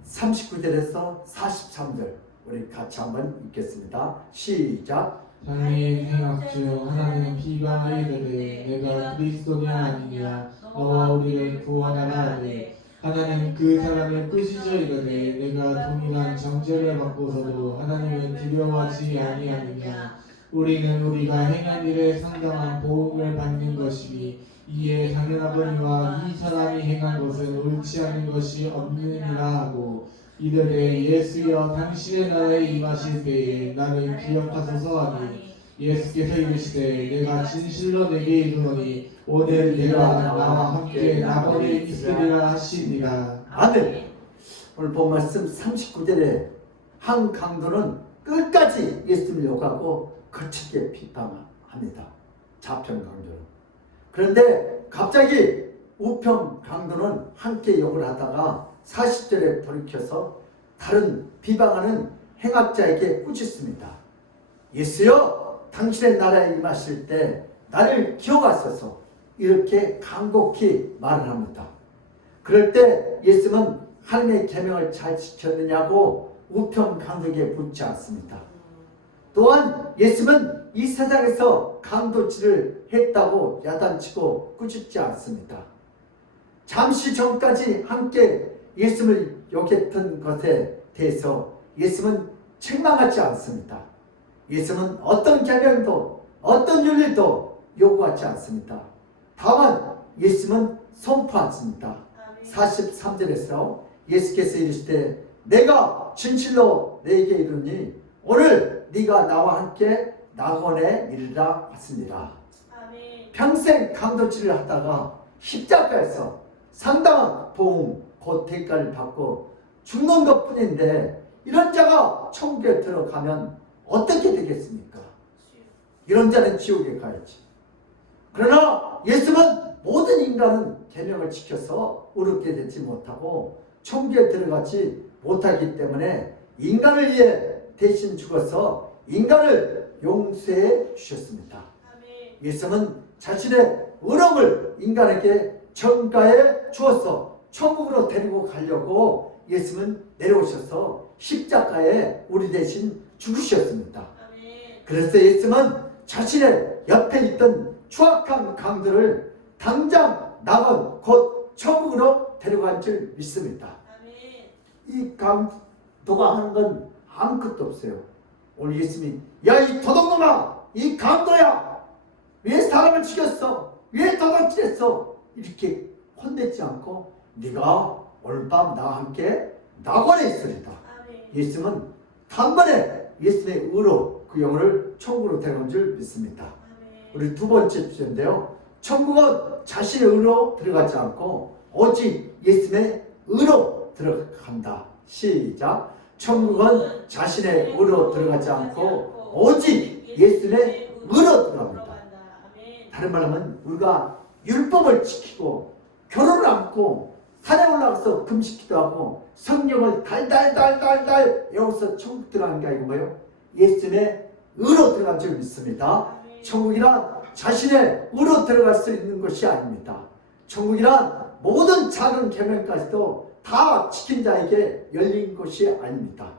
39절에서 43절 우리 같이 한번 읽겠습니다. 시작. 장애인 행악 중 하나는 비방을 이르되 내가 그리스도냐 아니냐 너와 우리를 구원하라 하되 하나는 그 사람을 꾸짖어 이르되 내가 동일한 정죄를 받고서도 하나님을 두려워하지 아니하느냐 우리는 우리가 행한 일에 상당한 보응을 받는 것이니 이에 당연하거니와 이 사람이 행한 것은 옳지 않은 것이 없느니라 하고 이르되 예수여 당신의 나라에 임하실 때에 나를 기억하소서 하니 예수께서 이르시되 내가 진실로 내게 이르노니 오늘 내가 나와 함께 낙원에 있으리라 하시니라. 아멘. 오늘 본 말씀 39절에 한 강도는 끝까지 예수님을 욕하고 거칠게 비판합니다. 좌편 강도는. 그런데 갑자기 우편 강도는 함께 욕을 하다가 40절에 돌이켜서 다른 비방하는 행악자에게 꾸짖습니다. 예수여 당신의 나라에 임하실 때 나를 기억하소서 이렇게 간곡히 말을 합니다. 그럴 때 예수님은 하나님의 계명을 잘 지켰느냐고 우편 강도에게 묻지 않습니다. 또한 예수님은 이 세상에서 강도질을 했다고 야단치고 꾸짖지 않습니다. 잠시 전까지 함께 예수님을 욕했던 것에 대해서 예수님은 책망하지 않습니다. 예수님은 어떤 계명도 어떤 윤리도 요구하지 않습니다. 다만 예수님은 선포하십니다. 43절에서 예수께서 이르시되 내가 진실로 너에게 이르니 오늘 네가 나와 함께 낙원에 이르라 하시니라. 평생 강도질을 하다가 십자가에서 상당한 보응 곧 대가를 받고 죽는 것뿐인데 이런 자가 천국에 들어가면 어떻게 되겠습니까? 이런 자는 지옥에 가야지. 그러나 예수는 모든 인간은 계명을 지켜서 의롭게 되지 못하고 천국에 들어가지 못하기 때문에 인간을 위해 대신 죽어서 인간을 용서해 주셨습니다. 예수는 자신의 의로움을 인간에게 전가해 주어서 천국으로 데리고 가려고 예수는 내려오셔서 십자가에 우리 대신 죽으셨습니다. 그래서 예수는 자신의 옆에 있던 추악한 강도를 당장 낙원 곧 천국으로 데려갈 줄 믿습니다. 이 강도가 하는 건 아무것도 없어요. 오늘 예수님이 야 이 도둑놈아, 이 강도야, 왜 사람을 죽였어? 왜 도둑질했어? 이렇게 혼내지 않고 네가 오늘 밤 나와 함께 낙원에 있으리다. 예수님은 단번에 예수님의 의로 그 영혼을 천국으로 데려간 줄 믿습니다. 우리 두 번째 주제인데요. 천국은 자신의 의로 들어가지 않고 오직 예수님의 의로 들어간다. 시작. 천국은 자신의 의로 들어가지 않고 오직 예수님의 의로 들어갑니다. 다른 말로 하면 우리가 율법을 지키고 결혼을 안고 산에 올라가서 금식기도 하고 성령을 달달달달달 여기서 천국 들어가는 게 아니고 뭐예요? 예수님의 의로 들어간 줄 믿습니다. 천국이란 자신의 의로 들어갈 수 있는 것이 아닙니다. 천국이란 모든 작은 계명까지도 다 지킨 자에게 열린 것이 아닙니다.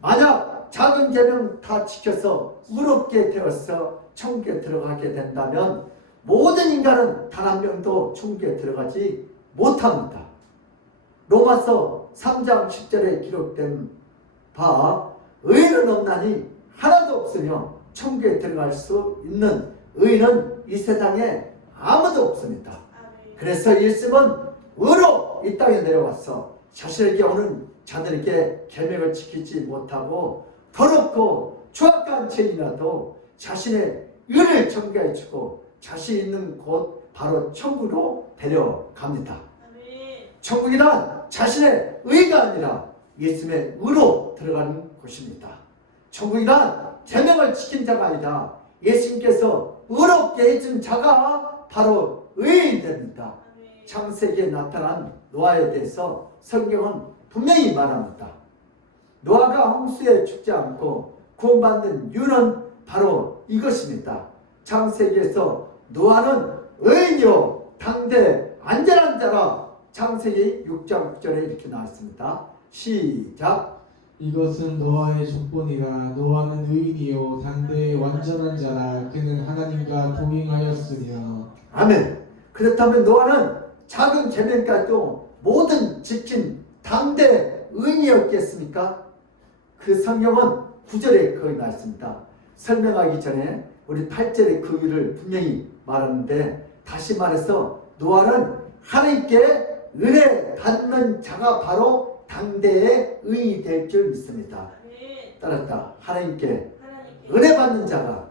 만약 작은 계명 다 지켜서 의롭게 되어서 천국에 들어가게 된다면 모든 인간은 단 한 명도 천국에 들어가지 못합니다. 로마서 3장 10절에 기록된 바 의인은 없나니 하나도 없으며 천국에 들어갈 수 있는 의인은 이 세상에 아무도 없습니다. 그래서 예수님은 의로 이 땅에 내려와서 자신에게 오는 자들에게 계명을 지키지 못하고 더럽고 추악한 죄인이라도 자신의 의를 전가해 주고 자신 있는 곳 바로 천국으로 데려갑니다. 천국이란 자신의 의가 아니라 예수님의 의로 들어가는 곳입니다. 천국이란 계명을 지킨 자가 아니라 예수님께서 의롭게 해준 자가 바로 의인이 됩니다. 창세기에 나타난 노아에 대해서 성경은 분명히 말합니다. 노아가 홍수에 죽지 않고 구원받는 이유는 바로 이것입니다. 창세기에서 노아는 의인이요 당대 안전한 자라. 창세기 6장 9절에 이렇게 나왔습니다. 시작. 이것은 노아의 족본이라. 노아는 의인이요 당대의 완전한 자라. 그는 하나님과 동행하였으며. 아멘. 그렇다면 노아는 작은 계명까지도 모든 지킨 당대 의인이었겠습니까? 그 성경은 9절에 거기 나와 있습니다. 설명하기 전에 우리 8절의 그 의를 분명히 말하는데, 다시 말해서 노아는 하나님께 은혜 받는 자가 바로 당대의 의인이 될 줄 믿습니다. 따랐다. 하나님께 은혜 받는 자가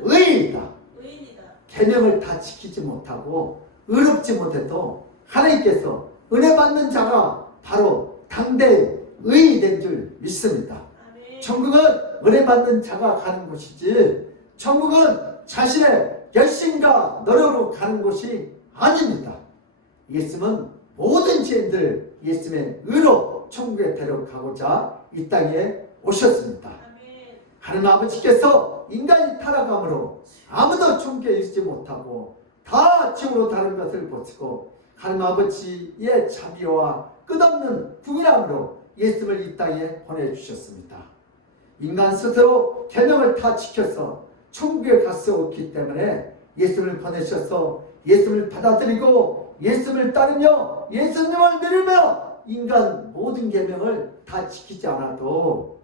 의인이다. 계명을 다 지키지 못하고 의롭지 못해도 하나님께서 은혜 받는 자가 바로 당대의 의인이 된 줄 믿습니다. 천국은 은혜 받는 자가 가는 곳이지 천국은 자신의 열심과 노력으로 가는 곳이 아닙니다. 예수님은 모든 죄인들 예수님의 의로 천국에 데려가고자 이 땅에 오셨습니다. 하나님 아버지께서 인간이 타락함으로 아무도 천국에 이르지 못하고 다 지옥으로 다른 것을 보시고 하나님 아버지의 자비와 끝없는 궁일함으로 예수님을 이 땅에 보내주셨습니다. 인간 스스로 계명을 다 지켜서 천국에 갈 수 없기 때문에 예수님을 보내셔서 예수님을 받아들이고 예수님을 따르며 예수님을 믿으며 인간 모든 계명을 다 지키지 않아도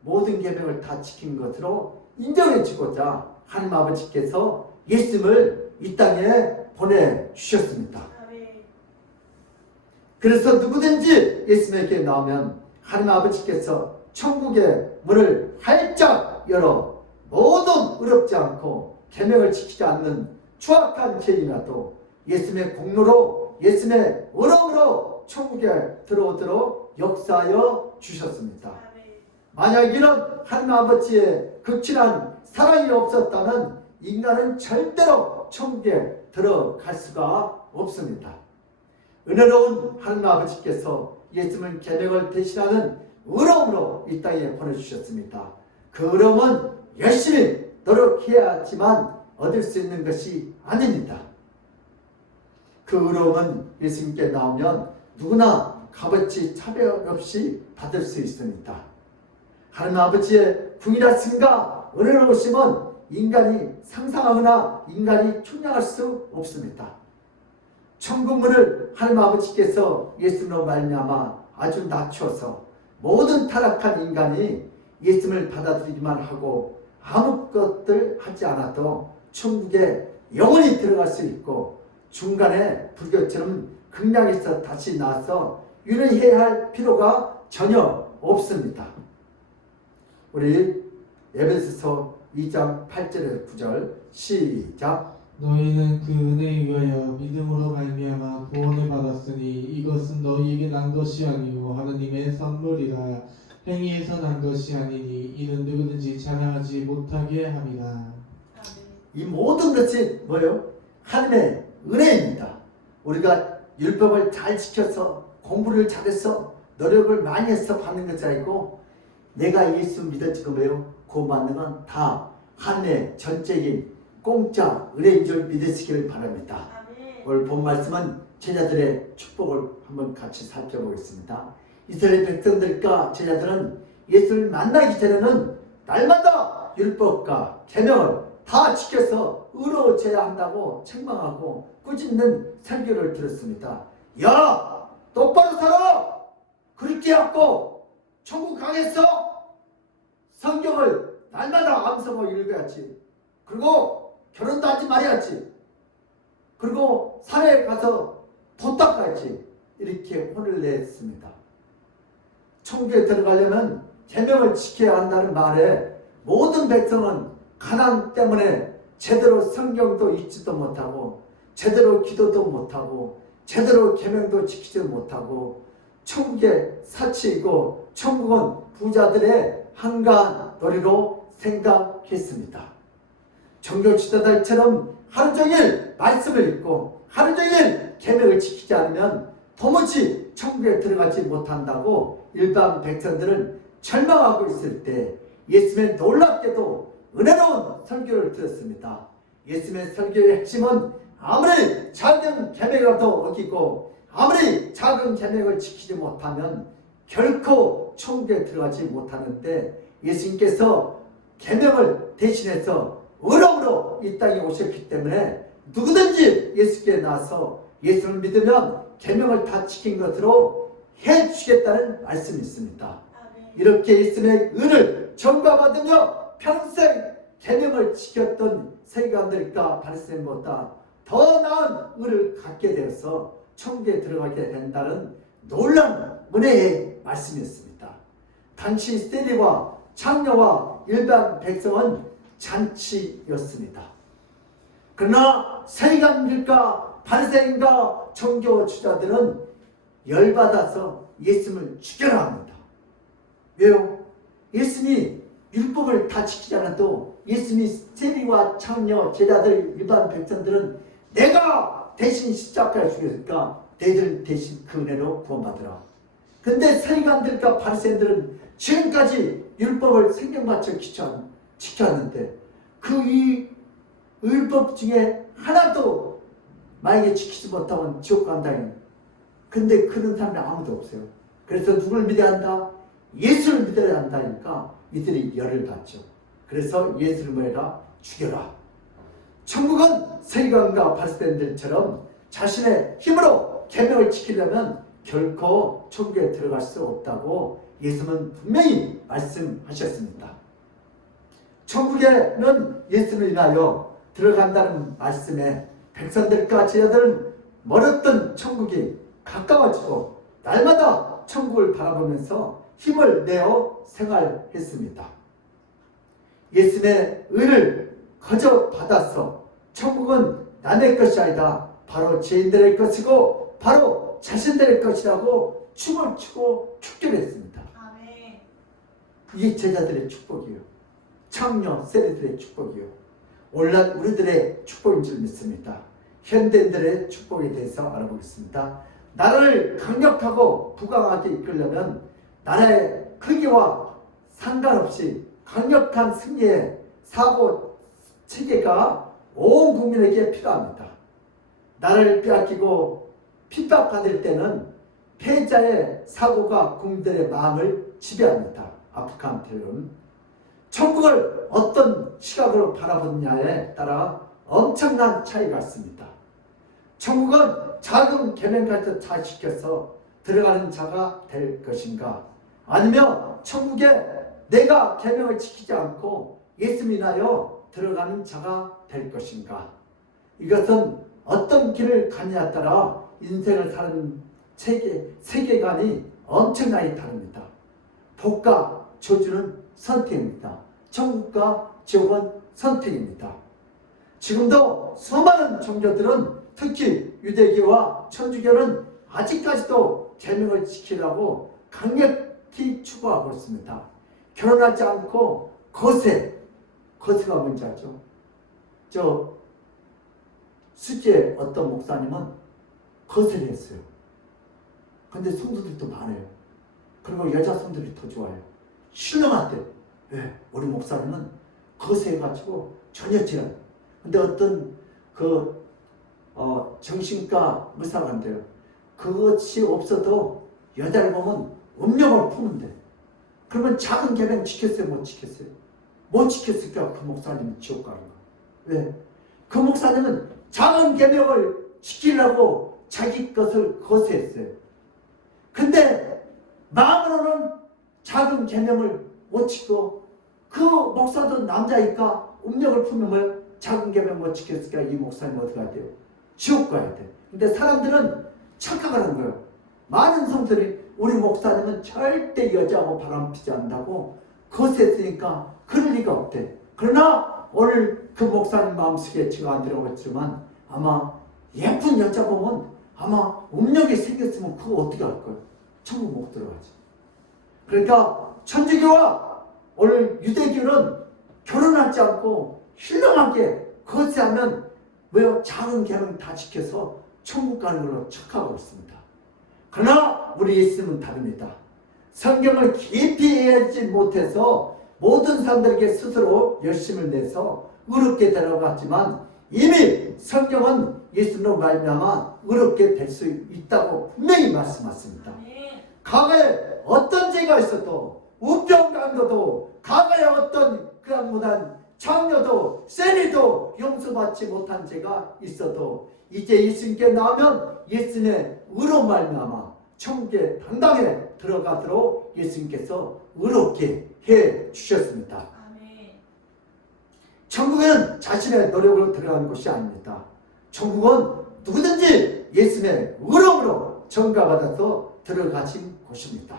모든 계명을 다 지킨 것으로 인정해 주고자 하나님 아버지께서 예수님을 이 땅에 보내주셨습니다. 그래서 누구든지 예수님에게 나오면 하나님 아버지께서 천국의 문을 활짝 열어 모든 의롭지 않고 계명을 지키지 않는 추악한 죄인이라도 예수님의 공로로 예수님의 은혜로 천국에 들어오도록 역사하여 주셨습니다. 만약 이런 하나님 아버지의 극진한 사랑이 없었다면 인간은 절대로 천국에 들어갈 수가 없습니다. 은혜로운 하나님 아버지께서 예수님을 계명을 대신하는 의로움으로 이 땅에 보내주셨습니다. 그 의로움은 열심히 노력해야지만 얻을 수 있는 것이 아닙니다. 그 의로움은 예수님께 나오면 누구나 값어치 차별 없이 받을 수 있습니다. 하나님 아버지의 궁일하심과 은혜로우심은 인간이 상상하거나 인간이 충량할 수 없습니다. 천국문을 하나님 아버지께서 예수로 말미암아 아주 낮춰서 모든 타락한 인간이 예수를 받아들이기만 하고 아무것들 하지 않아도 천국에 영원히 들어갈 수 있고 중간에 불교처럼 극락에서 다시 나와서 유래해야 할 필요가 전혀 없습니다. 우리 에베소서 2장 8절에서 9절 시작. 너희는 그 은혜에 의하여 믿음으로 말미암아 구원을 받았으니 이것은 너희에게 난 것이 아니요 하느님의 선물이라. 행위에서 난 것이 아니니 이는 누구든지 자랑하지 못하게 함이라. 이 모든 것이 뭐예요? 하나님의 은혜입니다. 우리가 율법을 잘 지켜서 공부를 잘해서 노력을 많이 해서 받는 것이 아니고 내가 예수 믿어지고 뭐예요? 구원받는 건 다 하나님의 전적인 공짜 은혜인 줄 믿으시기를 바랍니다. 오늘 본 말씀은 제자들의 축복을 한번 같이 살펴보겠습니다. 이스라엘 백성들과 제자들은 예수를 만나기 전에는 날마다 율법과 계명을 다 지켜서 의로워져야 한다고 책망하고 꾸짖는 설교를 들었습니다. 야! 똑바로 살아! 그렇게 해갖고 천국 가겠어? 성경을 날마다 암송하고 읽어야지. 그리고 결혼도 하지 말아야지. 그리고 산에 가서 도 닦아야지. 이렇게 혼을 냈습니다. 천국에 들어가려면 계명을 지켜야 한다는 말에 모든 백성은 가난 때문에 제대로 성경도 읽지도 못하고 제대로 기도도 못하고 제대로 계명도 지키지 못하고 천국의 사치이고 천국은 부자들의 한가한 놀이로 생각했습니다. 종교 지도자들처럼 하루 종일 말씀을 읽고 하루 종일 계명을 지키지 않으면 도무지 천국에 들어가지 못한다고 일반 백성들은 절망하고 있을 때 예수님의 놀랍게도 은혜로운 설교를 들었습니다. 예수님의 설교의 핵심은 아무리 작은 계명이라도 어기고 아무리 작은 계명을 지키지 못하면 결코 천국에 들어가지 못하는데 예수님께서 계명을 대신해서 의로움으로 이 땅에 오셨기 때문에 누구든지 예수께 나서 예수를 믿으면 계명을 다 지킨 것으로 해주시겠다는 말씀이 있습니다. 이렇게 예수님의 은을 전가받으며 평생 계명을 지켰던 세관들과 바리새인보다 더 나은 은을 갖게 되어서 천국에 들어가게 된다는 놀라운 은혜의 말씀이었습니다. 당시 세리와 창녀와 일반 백성은 잔치였습니다. 그러나 세관들과 바리새인과 종교 지도자들은 열받아서 예수님을 죽여라 합니다. 왜요? 예수님이 율법을 다 지키지 않아도 예수님이 세리와 창녀, 제자들, 일반 백성들은 내가 대신 십자가에 죽였으니까 너희들 대신 그 은혜로 구원받으라. 근데 세관들과 바리새인들은 지금까지 율법을 생경맞춰 지켰는데 그 이 율법 중에 하나도 만약에 지키지 못하면 지옥 간다니. 근데 그런 사람이 아무도 없어요. 그래서 누굴 믿어야 한다? 예수를 믿어야 한다니까 이들이 열을 받죠. 그래서 예수를 뭐해라? 죽여라. 천국은 세관과 바리새인들처럼 자신의 힘으로 계명을 지키려면 결코 천국에 들어갈 수 없다고 예수는 분명히 말씀하셨습니다. 천국에는 예수를 인하여 들어간다는 말씀에 백성들과 제자들은 멀었던 천국이 가까워지고 날마다 천국을 바라보면서 힘을 내어 생활했습니다. 예수님의 의를 거저 받아서 천국은 남의 것이 아니다. 바로 죄인들의 것이고 바로 자신들의 것이라고 춤을 추고 축제를 했습니다. 아멘. 이게 제자들의 축복이에요. 창녀 세리들의 축복이요. 오늘날 우리들의 축복인 줄 믿습니다. 현대인들의 축복에 대해서 알아보겠습니다. 나라를 강력하고 부강하게 이끌려면 나라의 크기와 상관없이 강력한 승리의 사고 체계가 온 국민에게 필요합니다. 나라를 빼앗기고 핍박받을 때는 패자의 사고가 국민들의 마음을 지배합니다. 아프간처럼 천국을 어떤 시각으로 바라보느냐에 따라 엄청난 차이가 있습니다. 천국은 작은 계명까지 다 지켜서 들어가는 자가 될 것인가, 아니면 천국에 내가 계명을 지키지 않고 예수 믿나요 들어가는 자가 될 것인가. 이것은 어떤 길을 가냐에 따라 인생을 사는 세계관이 엄청나게 다릅니다. 복과 저주는 선택입니다. 천국과 지옥은 선택입니다. 지금도 수많은 종교들은, 특히 유대교와 천주교는 아직까지도 계명을 지키려고 강력히 추구하고 있습니다. 결혼하지 않고 거세가 뭔지 알죠? 수지에 어떤 목사님은 거세를 했어요. 근데 성도들이 또 많아요. 그리고 여자 성도들이 더 좋아요. 신령한데, 우리 목사님은 거세해가지고 전혀 질환. 근데 어떤 정신과 의사가 한대요. 그것이 없어도 여자를 보면 음력을 푸는데, 그러면 작은 계명 지켰어요? 못 지켰어요? 못 지켰을까? 그 목사님은 지옥 가는 거. 왜? 그 목사님은 작은 계명을 지키려고 자기 것을 거세했어요. 근데 마음으로는 작은 계명을 못 지키고, 그 목사도 남자니까 음력을 풀면 작은 계명 못 지켰을까? 이 목사님 어디 가야 돼요? 지옥 가야 돼. 근데 사람들은 착각을 한 거예요. 많은 성도들이 우리 목사님은 절대 여자하고 바람피지 않는다고 거세했으니까 그럴 리가 없대. 그러나 오늘 그 목사님 마음속에 제가 안 들어갔지만 아마 예쁜 여자 보면 아마 음력이 생겼으면 그거 어떻게 할 거예요? 천국 못 들어가지. 그러니까 천주교와 오늘 유대교는 결혼하지 않고 신령하게 거세하면 왜요? 작은 계명 다 지켜서 천국 가는 걸로 착하고 있습니다. 그러나 우리 예수님은 다릅니다. 성경을 깊이 이해하지 못해서 모든 사람들에게 스스로 열심을 내서 의롭게 되어갔지만 이미 성경은 예수로 말미암아 의롭게 될 수 있다고 분명히 말씀하십니다. 과거에 어떤 죄가 있어도, 우병강도도, 과거에 어떤 그랑무단 창녀도, 세리도 용서받지 못한 죄가 있어도 이제 예수님께 나오면 예수님의 의로 말미암아 천국에 당당히 들어가도록 예수님께서 의롭게 해 주셨습니다. 천국은 자신의 노력으로 들어가는 곳이 아닙니다. 천국은 누구든지 예수님의 의로움으로 전가받아서 들어가신 곳입니다.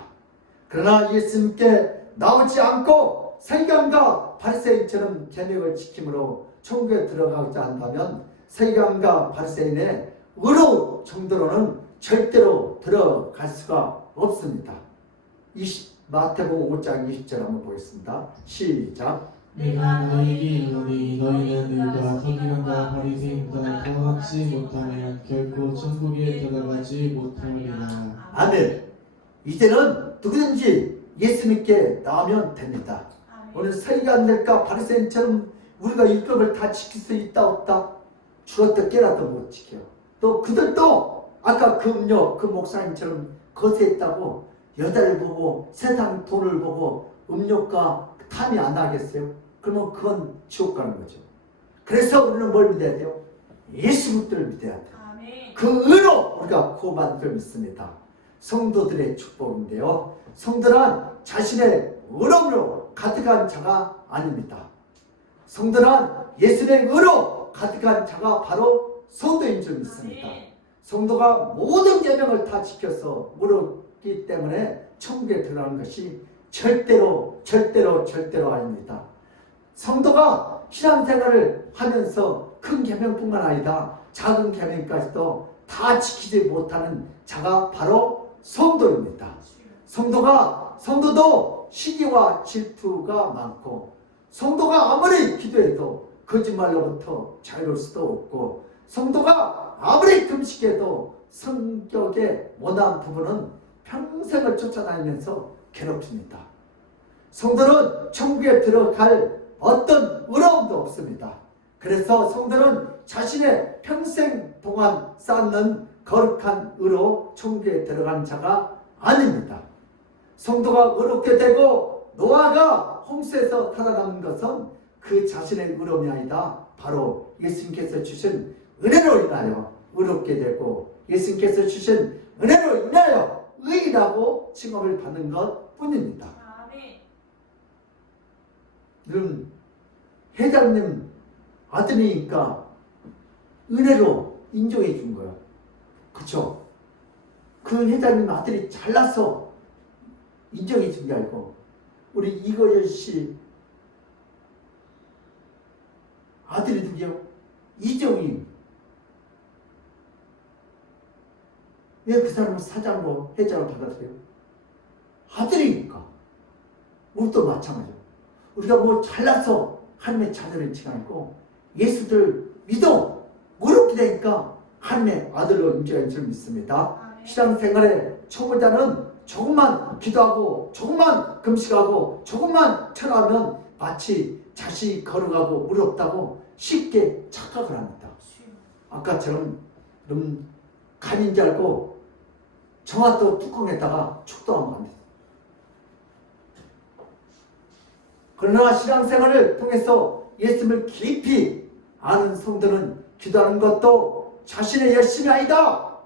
그러나 예수님께 나오지 않고 서기관과 바리새인처럼 계명을 지킴으로 천국에 들어가지 않다면 서기관과 바리새인의 의로움 정도로는 절대로 들어갈 수가 없습니다. 마태복음 5장 20절 한번 보겠습니다. 시작. 내가 너희에게 이르노니 너희는 너희가 서기관과 바리새인보다 더하지 못하면 결코 천국에 들어가지 못하리라. 아멘. 이제는 누구든지 예수 믿게 나오면 됩니다. 오늘 서기관들과 바리새인처럼 우리가 율법을 다 지킬 수 있다 없다? 죽었다 깨라도 못 지켜. 또 그들도 아까 그 목사님처럼 거세했다고 여자를 보고 세상 돈을 보고 음욕과 탐이 안 나겠어요? 그러면 그건 지옥 가는 거죠. 그래서 우리는 뭘 믿어야 돼요? 예수 그리스도를 믿어야 돼요. 그 의로 우리가 구원받은 줄 믿습니다. 성도들의 축복인데요. 성도란 자신의 의로움으로 가득한 자가 아닙니다. 성도란 예수의 의로 가득한 자가 바로 성도인 줄 믿습니다. 성도가 모든 계명을 다 지켜서 물었기 때문에 천국에 들어가는 것이 절대로 아닙니다. 성도가 신앙생활을 하면서 큰 계명뿐만 아니라 작은 계명까지도 다 지키지 못하는 자가 바로 성도입니다. 성도도 시기와 질투가 많고, 성도가 아무리 기도해도 거짓말로부터 자유로울 수도 없고, 성도가 아무리 금식해도 성격의 모난 부분은 평생을 쫓아다니면서 괴롭힙니다. 성도는 천국에 들어갈 어떤 의로움도 없습니다. 그래서 성도는 자신의 평생 동안 쌓는 거룩한 의로 천국에 들어간 자가 아닙니다. 성도가 의롭게 되고 노아가 홍수에서 살아남은 것은 그 자신의 의로움이 아니다. 바로 예수님께서 주신 은혜로 인하여 의롭게 되고 예수님께서 주신 은혜로 인하여 의라고 칭함을 받는 것 뿐입니다. 여러분, 회장님 아들이니까 은혜로 인정해 준 거야. 그쵸? 그 회장님 아들이 잘나서 인정해 준 게 아니고 우리 이거열 씨 아들이 누구요? 이정희. 왜 그 사람을 사장으로 회장을 받아들여요? 아들이니까. 우리도 마찬가지예요. 우리가 뭐 잘나서 하나님의 자녀를 칭하고 예수들 믿어 어렵게 되니까 하나님의 아들로 인정할 줄 믿습니다. 신앙생활의 초보자는 조금만 기도하고 조금만 금식하고 조금만 철하면 마치 자신이 걸어가고 어렵다고 쉽게 착각을 합니다. 아까처럼 간인 줄 알고 정화도 뚜껑에다가 축도하면 안 돼요. 그러나 신앙생활을 통해서 예수님을 깊이 아는 성도는 기도하는 것도 자신의 열심이 아니다.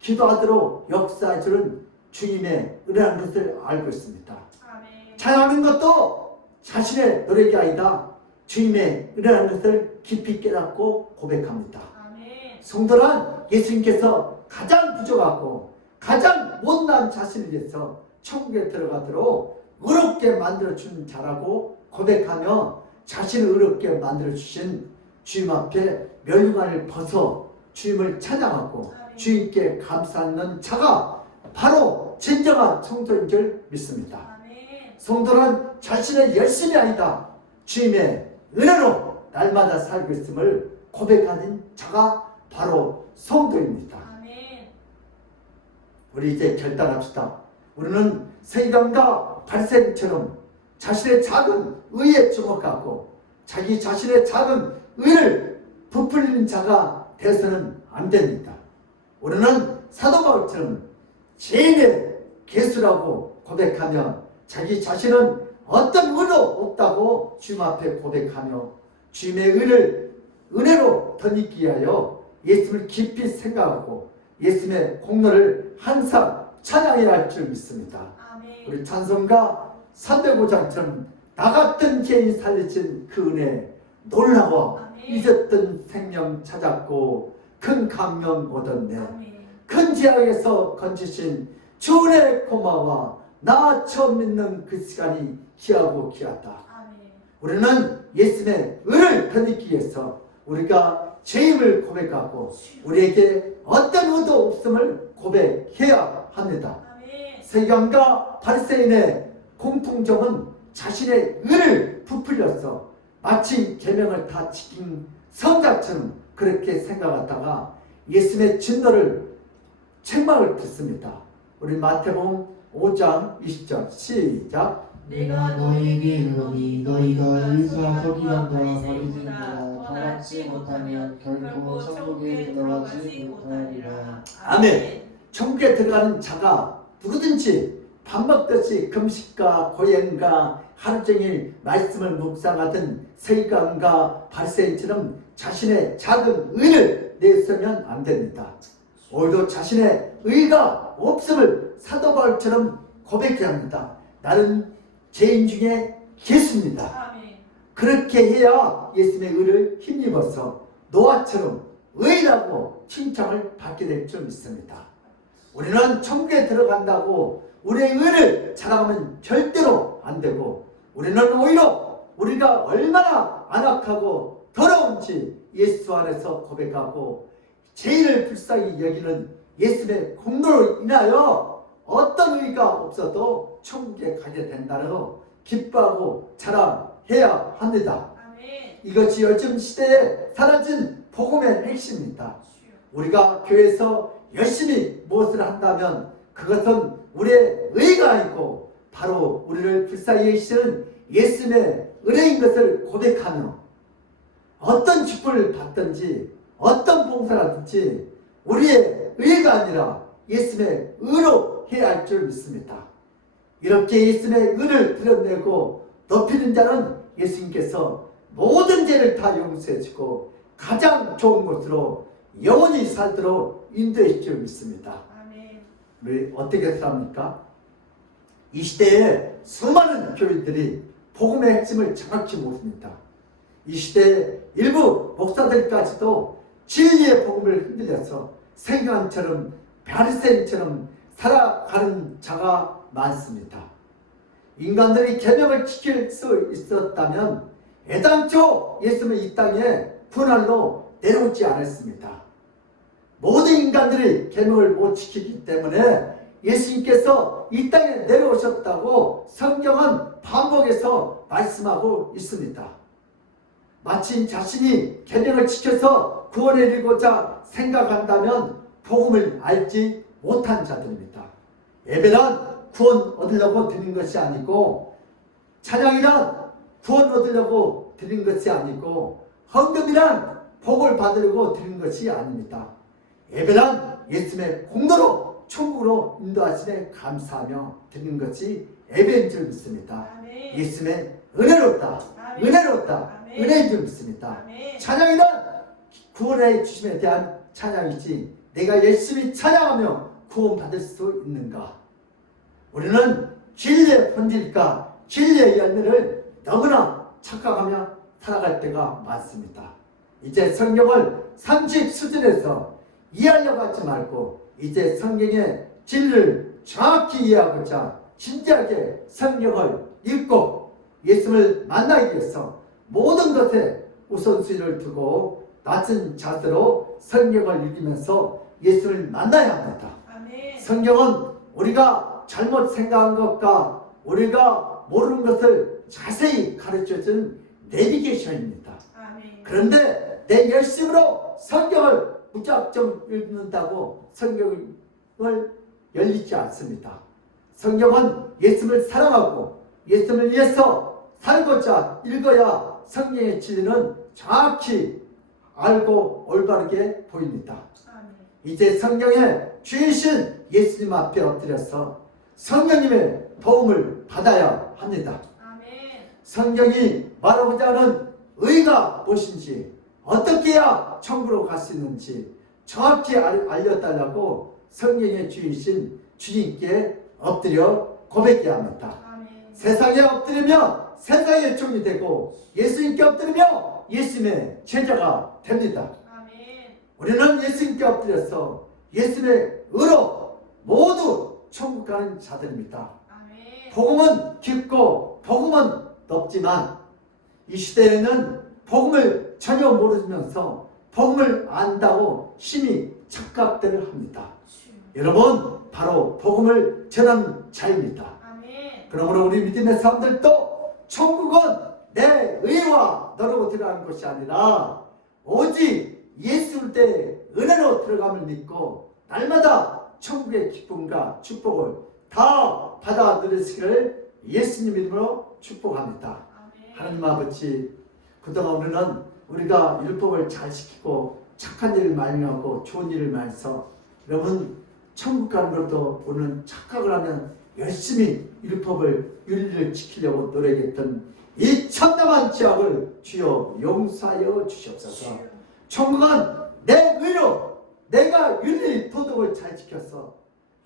기도하도록 역사해 주는 주님의 은혜라는 것을 알고 있습니다. 찬양하는 것도 자신의 노력이 아니다. 주님의 은혜라는 것을 깊이 깨닫고 고백합니다. 성도란 예수님께서 가장 부족하고 가장 못난 자신을 위해서 천국에 들어가도록 의롭게 만들어주는 자라고 고백하며 자신을 의롭게 만들어주신 주님 앞에 멸류관을 벗어 주님을 찬양하고 주님께 감사하는 자가 바로 진정한 성도인 줄 믿습니다. 성도는 자신의 열심이 아니다. 주님의 은혜로 날마다 살고 있음을 고백하는 자가 바로 성도입니다. 우리 이제 결단합시다. 우리는 세리감과 발생처럼 자신의 작은 의에 주목하고 자기 자신의 작은 의를 부풀리는 자가 되어서는 안 됩니다. 우리는 사도 바울처럼 죄인의 개수라고 고백하며 자기 자신은 어떤 의도 없다고 주님 앞에 고백하며 주님의 의를 은혜로 덧입기 위하여 예수님을 깊이 생각하고 예수님의 공로를 항상 찬양해야 할 줄 믿습니다. 우리 찬송가 305장처럼 나 같은 죄인 살리신 그 은혜 놀라워 잊었던 생명 찾았고 큰 감명 얻었네. 큰 죄악에서 건지신 주 은혜 고마워. 나 처음 믿는 그 시간이 귀하고 귀하다. 우리는 예수님의 은혜를 덧입기 위해서 우리가 죄임을 고백하고 우리에게 어떤 의도 없음을 고백해야 합니다. 세경과 바리새인의 공통점은 자신의 의를 부풀려서 마치 계명을 다 지킨 성자처럼 그렇게 생각하다가 예수님의 진노를 책망을 듣습니다. 우리 마태복음 5장 20절 시작. 내가 너희에게 이르노니 너희가 의사 서기관과 바리새인보다 더낫지 못하면 결코 천국에 들어가지 못하리라. 아멘. 천국에 들어가는 자가 누구든지 밥 먹듯이 금식과 고행과 하루 종일 말씀을 묵상하던 서기관과 바리새인처럼 자신의 작은 의를 내세우면 안 됩니다. 오히려 자신의 의가 없음을 사도 바울처럼 고백해야 합니다. 나는 죄인 중에 개수입니다. 그렇게 해야 예수님의 의를 힘입어서 노아처럼 의라고 칭찬을 받게 될 줄 믿습니다. 우리는 천국에 들어간다고 우리의 의를 자랑하면 절대로 안 되고 우리는 오히려 우리가 얼마나 안악하고 더러운지 예수 안에서 고백하고 죄인을 불쌍히 여기는 예수님의 공로로 인하여 어떤 의가 없어도 천국에 가게 된다는 기뻐하고 자랑해야 합니다. 이것이 요즘 시대에 사라진 복음의 핵심입니다. 우리가 교회에서 열심히 무엇을 한다면 그것은 우리의 의가 아니고 바로 우리를 불쌍히 여기시는 예수님의 은혜인 것을 고백하며 어떤 축복을 받든지 어떤 봉사를 하든지 우리의 의가 아니라 예수님의 의로 해야 할 줄 믿습니다. 이렇게 예수님의 은을 드러내고 높이는 자는 예수님께서 모든 죄를 다 용서해주고 가장 좋은 곳으로 영원히 살도록 인도해 줄 믿습니다. 아멘. 우리 어떻게 살합니까? 이 시대에 수많은 교인들이 복음의 핵심을 정확히 모릅니다. 이 시대에 일부 목사들까지도 진리의 복음을 흔들려서 세간처럼 바리새인처럼 살아가는 자가 많습니다. 인간들이 계명을 지킬 수 있었다면 애당초 예수님은 이 땅에 분할로 내려오지 않았습니다. 모든 인간들이 계명을 못 지키기 때문에 예수님께서 이 땅에 내려오셨다고 성경은 반복해서 말씀하고 있습니다. 마침 자신이 계명을 지켜서 구원에 이르고자 생각한다면 복음을 알지 못한 자들입니다. 예배란 구원 얻으려고 드린 것이 아니고, 찬양이란 구원 얻으려고 드린 것이 아니고, 헌금이란 복을 받으려고 드린 것이 아닙니다. 예배란 예수님의 공로로 천국으로 인도하심에 감사하며 드리는 것이 예배인 줄 믿습니다. 아멘. 예수님의 은혜롭다, 아멘. 은혜롭다, 아멘. 은혜인 줄 믿습니다. 아멘. 찬양이란 구원해 주심에 대한 찬양이지, 내가 열심히 찬양하며 구원받을 수 있는가? 우리는 진리의 본질과 진리의 열매를 너무나 착각하며 살아갈 때가 많습니다. 이제 성경을 상식 수준에서 이해하려고 하지 말고, 이제 성경의 진리를 정확히 이해하고자 진지하게 성경을 읽고 예수님을 만나기 위해서 모든 것에 우선순위를 두고 낮은 자세로 성경을 읽으면서 예수를 만나야 합니다. 아멘. 성경은 우리가 잘못 생각한 것과 우리가 모르는 것을 자세히 가르쳐준 내비게이션입니다. 아멘. 그런데 내 열심으로 성경을 무작정 읽는다고 성경을 열리지 않습니다. 성경은 예수님을 사랑하고 예수님을 위해서 살고자 읽어야 성경의 진리는 정확히 알고 올바르게 보입니다. 아멘. 이제 성경에 주이신 예수님 앞에 엎드려서 성령님의 도움을 받아야 합니다. 아멘. 성경이 말하고자 하는 의가 무엇인지, 어떻게 해야 천국으로 갈 수 있는지 정확히 알려달라고 성령의 주이신 주님께 엎드려 고백해야 합니다. 아멘. 세상에 엎드리면 세상의 종이 되고, 예수님께 엎드리면 예수님의 제자가 됩니다. 아멘. 우리는 예수님께 엎드려서 예수님의 의로 모두 천국 가는 자들입니다. 아멘. 복음은 깊고 복음은 높지만 이 시대에는 복음을 전혀 모르면서 복음을 안다고 심히 착각들을 합니다. 주. 여러분, 바로 복음을 전하는 자입니다. 아멘. 그러므로 우리 믿음의 사람들도 천국은 내 의와 너로 들어가는 것이 아니라 오직 예수 때 은혜로 들어감을 믿고 날마다 천국의 기쁨과 축복을 다 받아 누리시기를 예수님 이름으로 축복합니다. 아멘. 하나님 아버지, 그동안 우리는 우리가 율법을 잘 지키고 착한 일을 많이 하고 좋은 일을 많이 해서, 여러분 천국 가는 것도 우리는 착각을 하면 열심히 율법을 윤리를 지키려고 노력했던 이 참담한 죄악을 주여 용서하여 주시옵소서. 천국은 내 의로 내가 윤리 도덕을 잘 지켜서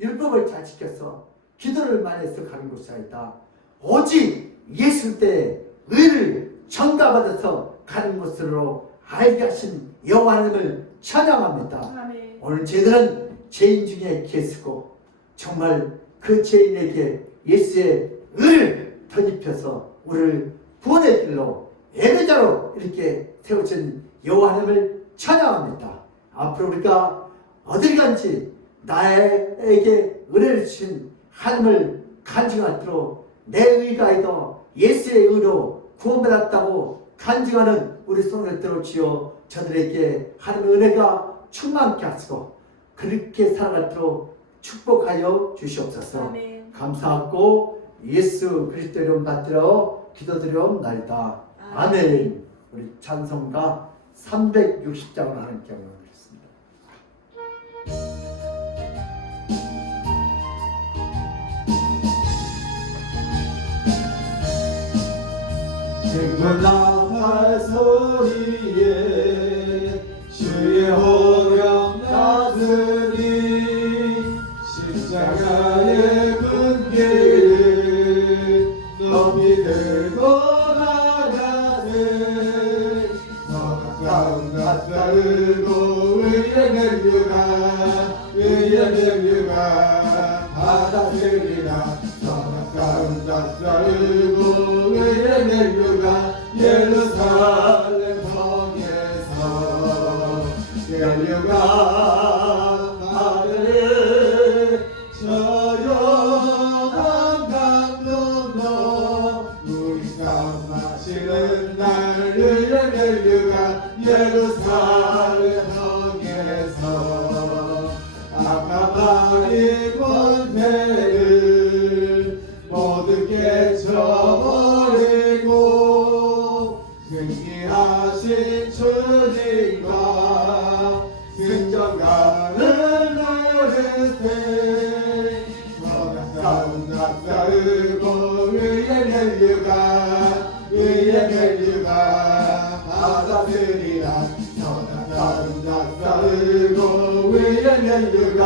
율법을 잘 지켜서 기도를 많이 해서 가는 곳이 아니다. 오직 예수 때 의를 전가받아서 가는 곳으로 알게 하신 여호와 하나님을 찬양합니다. 아멘. 오늘 저희들은 죄인 중에 계시고 정말 그 죄인에게 예수의 의를 덧입혀서 우리를 구원의 길로 예배자로 이렇게 세우신 여호와 하나님을 찬양합니다. 앞으로 우리가 어딜 간지 나에게 은혜를 주신 하나님을 간증하도록 내 의가 아니라 예수의 의로 구원받았다고 간증하는 우리 손을 들어주어 저들에게 하나님의 은혜가 충만케 하시고 그렇게 살아가도록 축복하여 주시옵소서. 아멘. 감사하고 예수 그리스도 이름 받들어 기도드리옵나이다. 아멘. 우리 찬송가 360장을 하나님께 올리겠습니다. 나팔 소리에 주의 호령 나으니 십자가의 분기를 높이 들고 나가네 더 가까운 낯설고 의의 멸류가 받아들이라 더 가까운 낯설고 의의 멸류가 예루살렘 성에서 멸류가 받으리 저요한 강도로 우리 싸움 마치는 날 의의 멸류가 예루살렘 성에서 아까바리 권세를 모두 깨쳐버리고 승리하신 주님과 승전가를 노르세 싸움 낯설고 의의 멸류가 받아들이라 싸움 낯설고 의의 멸류가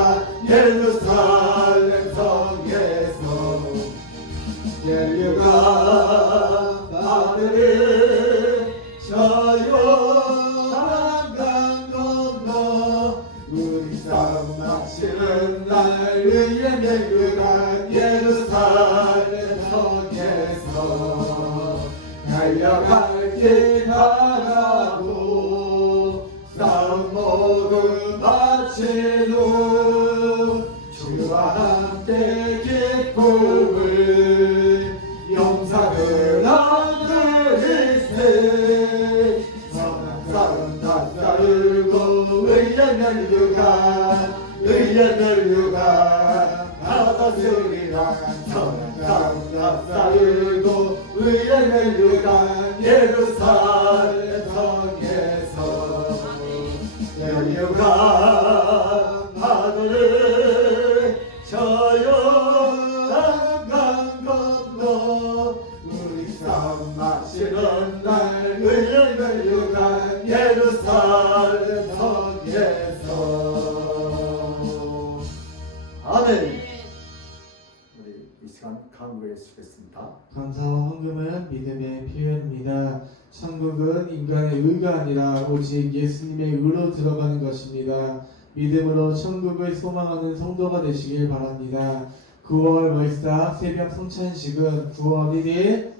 예루살렘 성에서 멸류가 받으리 저요한 강 건너 우리 싸움 마치는 날 의의 멸류가 예루살렘 성에서 달려갈 길 가라고 싸움 모두 마친 후 주와 함께 기쁨을 용사들 얻으리세 싸움 낯설고 의의 멸류가 받아들이라 싸움 낯설고 의의 멸류가 예루살렘 성에서 멸류가 받으리 저요한 강 건너 우리 싸움 마치는 날 의의 멸류가 예루살렘 성에서 아멘. 우리 이 시간 강구에 쓰겠습니다. 감사와 헌금은 믿음의 표현입니다. 천국은 인간의 의가 아니라 오직 예수님의 의로 들어가는 것입니다. 믿음으로 천국을 소망하는 성도가 되시길 바랍니다. 9월 월사 새벽 성찬식은 9월 1일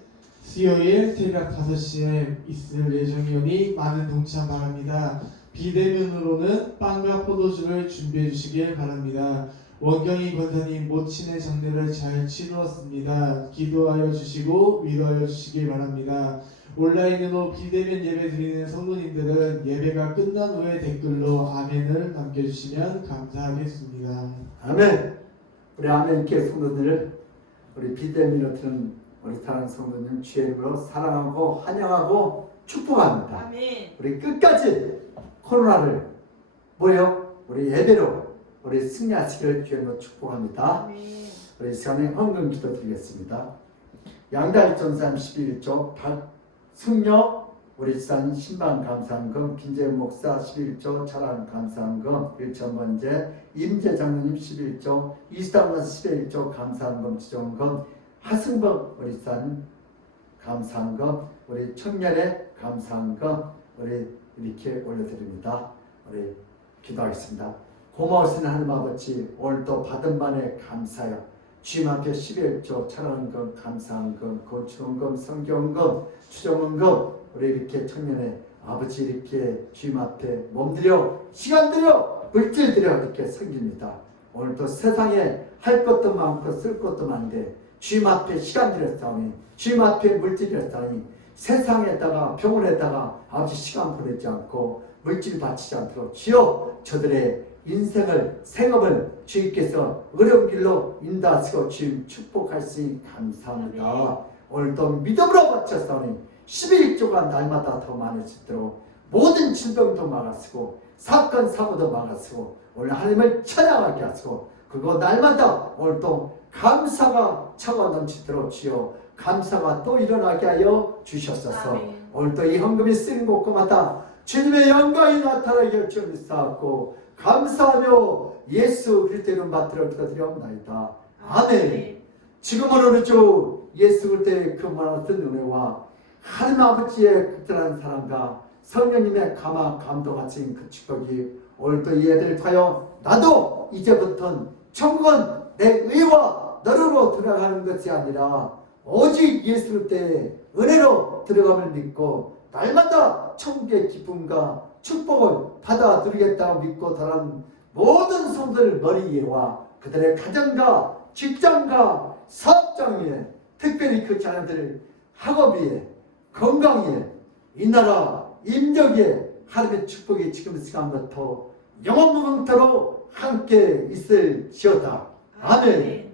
수요일 새벽 5시에 있을 예정이오니 많은 동참 바랍니다. 비대면으로는 빵과 포도주를 준비해 주시길 바랍니다. 원경희 권사님 모친의 장례를 잘 치루었습니다. 기도하여 주시고 위로하여 주시길 바랍니다. 온라인으로 비대면 예배 드리는 성도님들은 예배가 끝난 후에 댓글로 아멘을 남겨주시면 감사하겠습니다. 아멘. 우리 아멘께 성도들, 우리 비대면으로 드는 우리 사랑하는 성도님 주의 이름으로 사랑하고 환영하고 축복합니다. 아멘. 우리 끝까지 코로나를 우리 예배로 우리 승리하시기를 주의 이름으로 축복합니다. 아멘. 우리 이 시간에 헌금 기도 드리겠습니다. 양달전산 11조 박승려 우리 지산 신방 감사헌금 김재훈 목사 11조 차량 감사헌금 1,000번째 임재 장로님 11조 이수당 목사 11조 감사헌금 지정금 하승범 우리 지산 감사헌금 우리 청년의 감사헌금 우리 이렇게 올려드립니다. 우리 기도하겠습니다. 고마우신 하나님 아버지 오늘도 받은 바에 감사하여 주님 앞에 11조 차량헌금 감사헌금 건축헌금 성경헌금 추정헌금 우리 이렇게 청년의 아버지 이렇게 주님 앞에 몸들여 시간 들여 물질 들여 이렇게 섬깁니다. 오늘도 세상에 할 것도 많고 쓸 것도 많은데 주님 앞에 시간 들였사오니 주님 앞에 물질 들였사오니 세상에다가 병원에다가 아버지 시간 보내지 않고 물질 바치지 않도록 주여 저들의 인생을 생업을 주님께서 어려운 길로 인도하시고 주님 축복하시니 감사합니다. 오늘도 믿음으로 바쳤사오니 11조가 날마다 더 많아지도록 모든 질병도 막아쓰고 사건 사고도 막아쓰고 오늘 하나님을 찬양하게 하시고 그거 날마다 오늘도 감사가 차고 넘치도록 주여 감사가 또 일어나게 하여 주셨소서. 아멘. 오늘도 이 헌금이 쓰인 곳마다 주님의 영광이 나타나게 할 줄 믿사옵고 감사하며 예수 그리스도 이름 받들어 기도드리옵나이다. 아멘. 지금은 우리 주 예수 그리스도의 그 많은 은혜와 하나님 아버지의 극진한 사랑과 성령님의 감화 감동하신 그 축복이 오늘도 이 애들 하여 나도 이제부터는 천국은 내 의와 너로 들어가는 것이 아니라 오직 예수 그리스도의 은혜로 들어감을 믿고 날마다 천국의 기쁨과 축복을 받아 누리겠다고 믿고 달한 모든 성도들 머리 위에와 그들의 가정과 직장과 사업장 위에 특별히 그 자녀들 학업 위에 건강 위에 이 나라 임적 위에 하나님의 축복이 지금 이 시간부터 영원무궁토록 함께 있을지어다. 아멘.